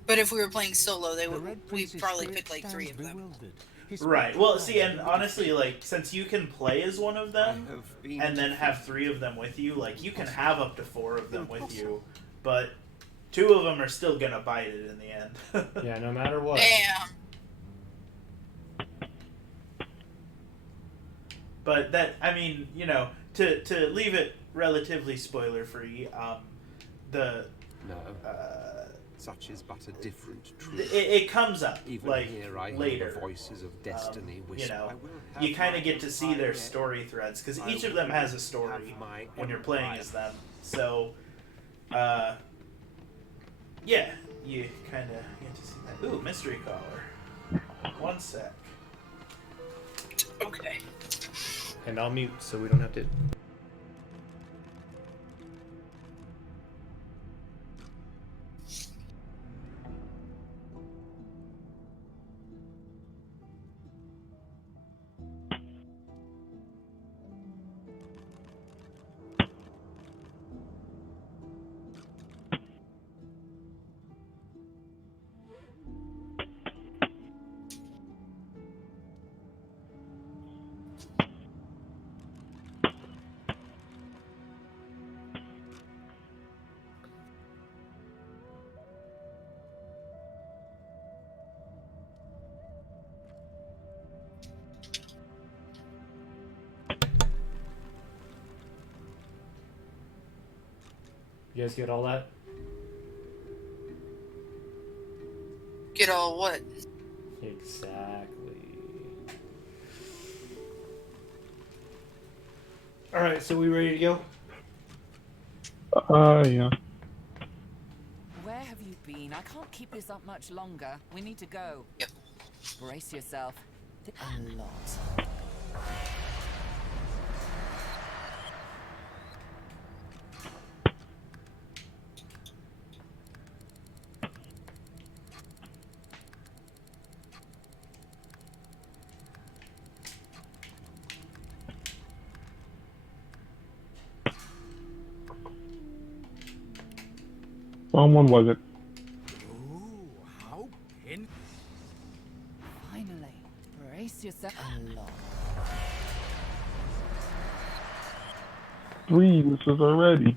But if we were playing solo, they would. We'd probably pick like 3 of them. Right. Well, see, and honestly, like, since you can play as one of them, and then have 3 of them with you, like, you can have up to 4 of them with you, but 2 of them are still gonna bite it in the end. Yeah, no matter what. Damn. But that, I mean, you know, to leave it relatively spoiler-free, the... No. Such is but a different truth. It comes up, Even like, here I hear later. the voices of destiny You whisper, know, I will have you kind my of get to see their story threads, because each of them has a story when you're playing as them. So, yeah, you kind of get to see that. Ooh, mystery caller. One sec. Okay. And I'll mute so we don't have to. You guys get all that? Get all what? Exactly. Alright, so we ready to go? Yeah. Where have you been? I can't keep this up much longer. We need to go. Yep. Brace yourself. A lot. Someone was it? Ooh, how pin. Finally. Brace yourself. A lot. 3 misses already.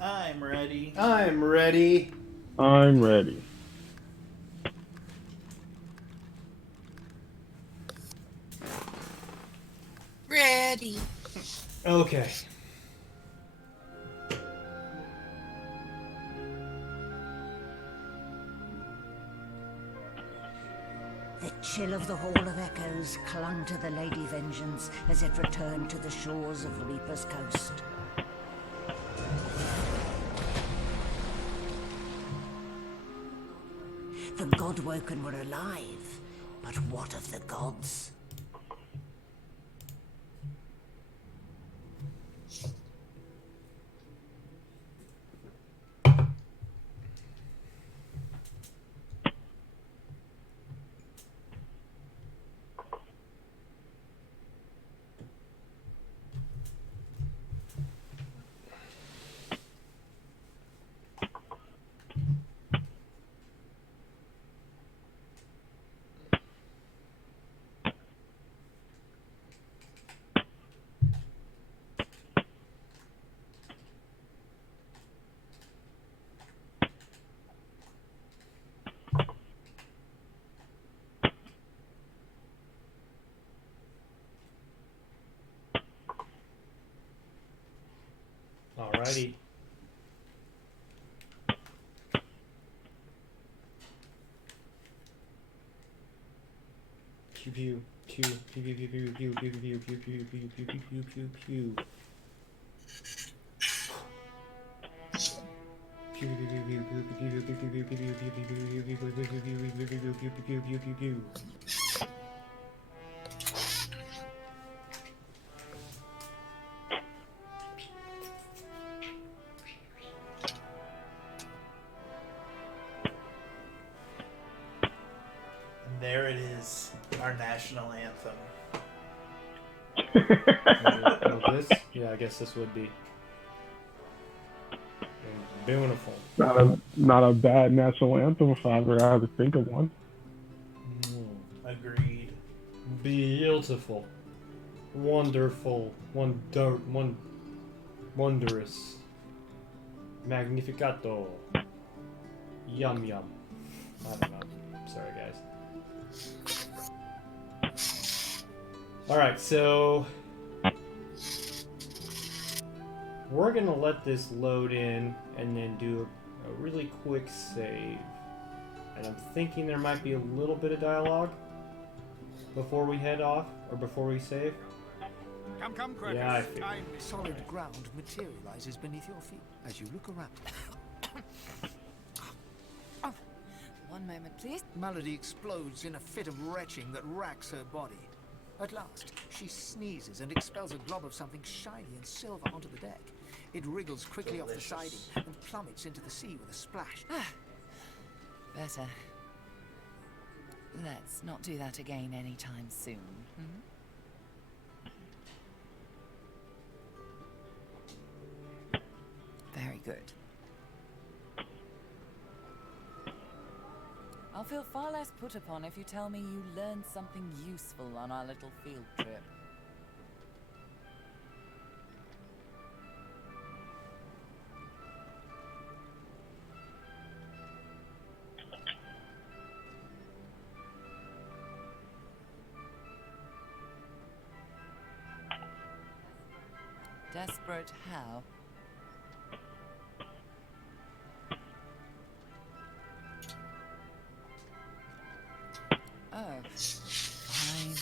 I'm ready. I'm ready. I'm ready. Ready. Okay. The chill of the Hall of Echoes clung to the Lady Vengeance as it returned to the shores of Reaper's Coast. The Godwoken were alive, but what of the gods? Alrighty. Pew pew pew pew pew pew pew pew pew pew pew pew pew pew pew pew pew. And there it is, our national anthem. Oh, this? Yeah, I guess this would be. Beautiful. Not a bad national anthem if I ever had to think of one. Agreed. Beautiful. Wonderful. Wondrous. Magnificato. Yum yum. I don't know. Sorry, guys. Alright, so we're gonna let this load in and then do a really quick save. And I'm thinking there might be a little bit of dialogue before we head off, or before we save. Come, Crackers. Yeah, I figured. Solid ground materializes beneath your feet as you look around. One moment, please. Malady explodes in a fit of retching that racks her body. At last, she sneezes and expels a glob of something shiny and silver onto the deck. It wriggles quickly off the siding and plummets into the sea with a splash. Better. Let's not do that again anytime soon. Very good. I'll feel far less put upon if you tell me you learned something useful on our little field trip. Desperate how? Oh, fine.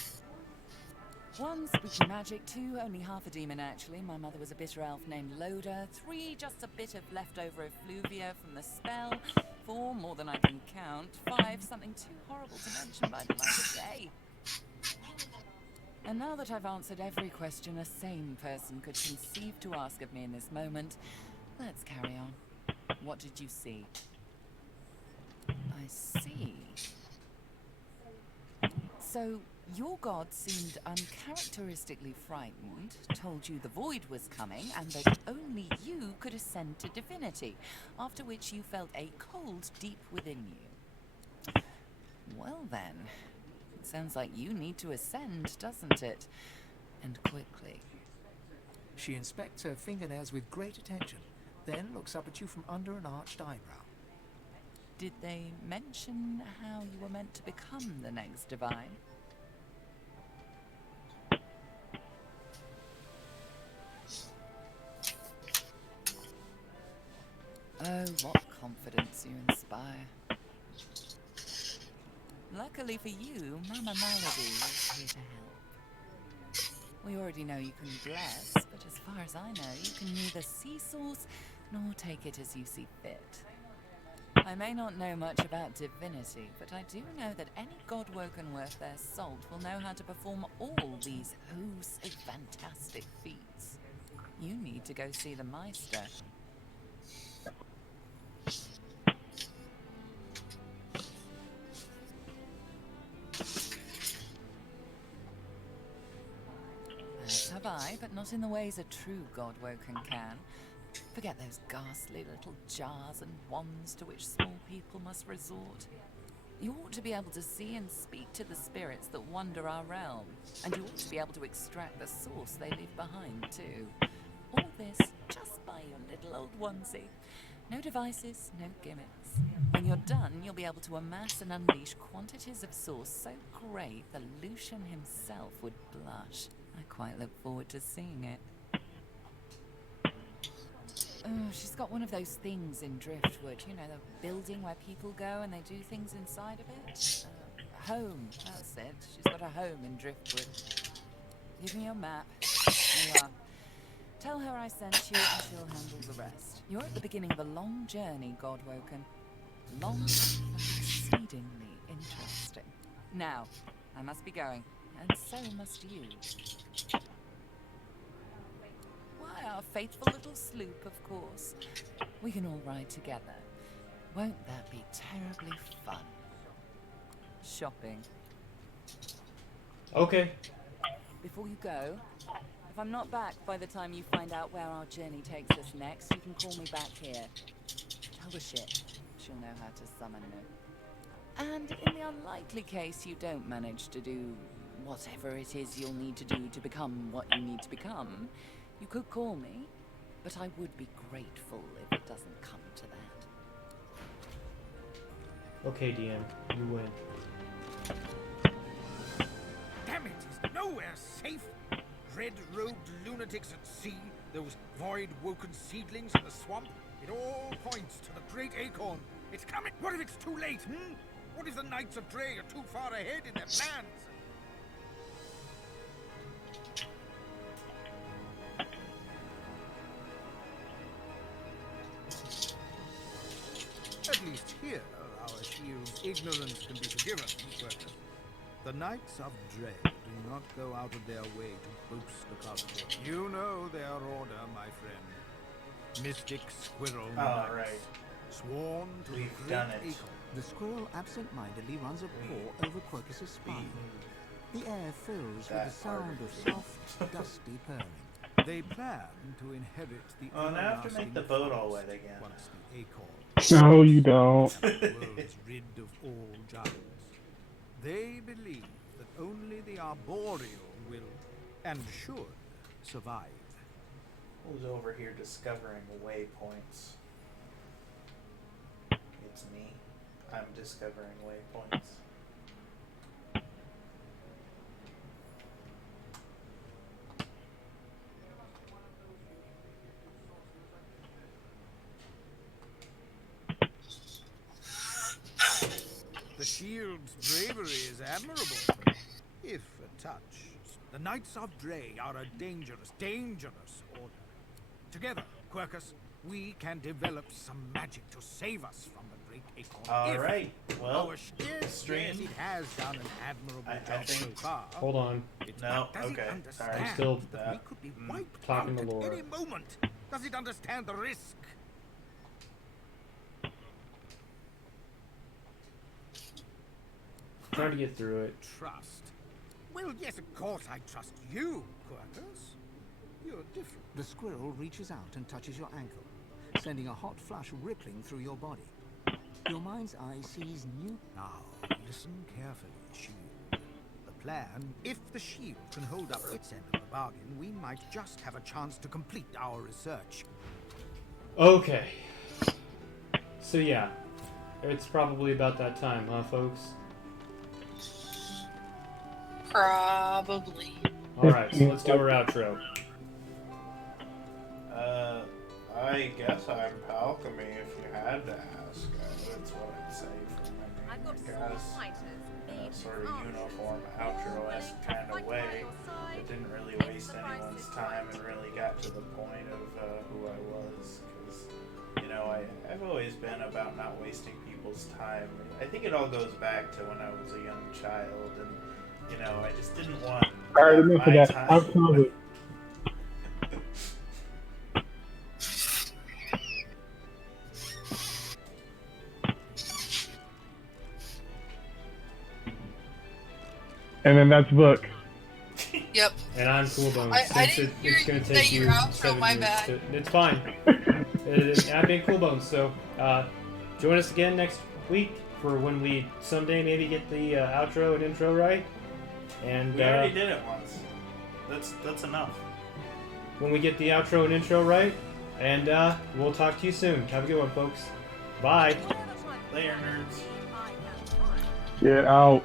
One, spooky magic. Two, only half a demon actually. My mother was a bitter elf named Loda. Three, just a bit of leftover effluvia from the spell. Four, more than I can count. Five, something too horrible to mention by the light of day. And now that I've answered every question a sane person could conceive to ask of me in this moment, let's carry on. What did you see? I see. So, your god seemed uncharacteristically frightened, told you the void was coming, and that only you could ascend to divinity, after which you felt a cold deep within you. Well then, it sounds like you need to ascend, doesn't it? And quickly. She inspects her fingernails with great attention, then looks up at you from under an arched eyebrow. Did they mention how you were meant to become the next divine? Oh, what confidence you inspire. Luckily for you, Mama Malady is here to help. We already know you can bless, but as far as I know, you can neither see source nor take it as you see fit. I may not know much about divinity, but I do know that any godwoken worth their salt will know how to perform all these so fantastic feats. You need to go see the Meister. As have I, but not in the ways a true godwoken can. Forget those ghastly little jars and wands to which small people must resort. You ought to be able to see and speak to the spirits that wander our realm, and you ought to be able to extract the source they leave behind, too. All this just by your little old onesie. No devices, no gimmicks. When you're done, you'll be able to amass and unleash quantities of source so great the Lucian himself would blush. I quite look forward to seeing it. She's got one of those things in Driftwood, you know, the building where people go and they do things inside of it. Home, that's it. She's got a home in Driftwood. Give me your map. Here you are. Tell her I sent you and she'll handle the rest. You're at the beginning of a long journey, Godwoken. Long and exceedingly interesting. Now, I must be going, and so must you. Our faithful little sloop, of course. We can all ride together. Won't that be terribly fun? Shopping. Okay. Before you go, if I'm not back by the time you find out where our journey takes us next, you can call me back here. Tell the ship. She'll know how to summon me. And in the unlikely case you don't manage to do whatever it is you'll need to do to become what you need to become, you could call me, but I would be grateful if it doesn't come to that. Okay, DM, you win. Damn it, is nowhere safe. Red-robed lunatics at sea, those void-woken seedlings in the swamp. It all points to the great acorn. It's coming. What if it's too late, What if the Knights of Dre are too far ahead in their plans? At least here, our shields ignorance can be forgiven, workers. The Knights of Dread do not go out of their way to boost the castle. You know their order, my friend. Mystic Squirrel Knights. Right. Sworn to We've the done great it. Acorn. The squirrel absent-mindedly runs a paw over Quercus's spine. The air fills with the sound of soft, dusty purring. They plan to inherit the Oh, now I have to make the boat all wet again. once the acorn. No, you don't. And the world is rid of all giants. They believe that only the arboreal will and should survive. Who's over here discovering waypoints? It's me. I'm discovering waypoints. The shield's bravery is admirable, if a touch. The Knights of Dre are a dangerous, dangerous order. Together, Quercus, we can develop some magic to save us from the great acorn. Alright, well, yes, stream. it has done an admirable I job so think- far. Hold on. No, Does it okay, understand sorry. I'm still that we could be wiped talking out to at Laura. any moment? Does it understand the risk? Trying to get through it. Trust. Well, yes, of course I trust you, Quercus. You're different. The squirrel reaches out and touches your ankle, sending a hot flush rippling through your body. Your mind's eye sees new... Now, listen carefully, Shield. The plan, if the shield can hold up its end of the bargain, we might just have a chance to complete our research. Okay. So yeah, it's probably about that time, huh, folks? Probably. Alright, so let's do our outro. I guess I'm pAlchemy if you had to ask. That's what I'd say for my name, I guess. In a sort of uniform outro-esque kind of way. It didn't really waste anyone's time and really got to the point of who I was. Because, you know, I've always been about not wasting people's time. I think it all goes back to when I was a young child and, you know, I just didn't want Alright, enough of my that. time. I'll close it. And then that's book. Yep. And I'm Kuhlbones. I Since didn't hear it's going you to take say you your outro, 7 my years bad. to... It's fine. I'm being Kuhlbones, so join us again next week for when we someday maybe get the outro and intro right. And We already did it once. That's enough. when we get the outro and intro right. And we'll talk to you soon. Have a good one, folks. Bye. Later, nerds. Get out.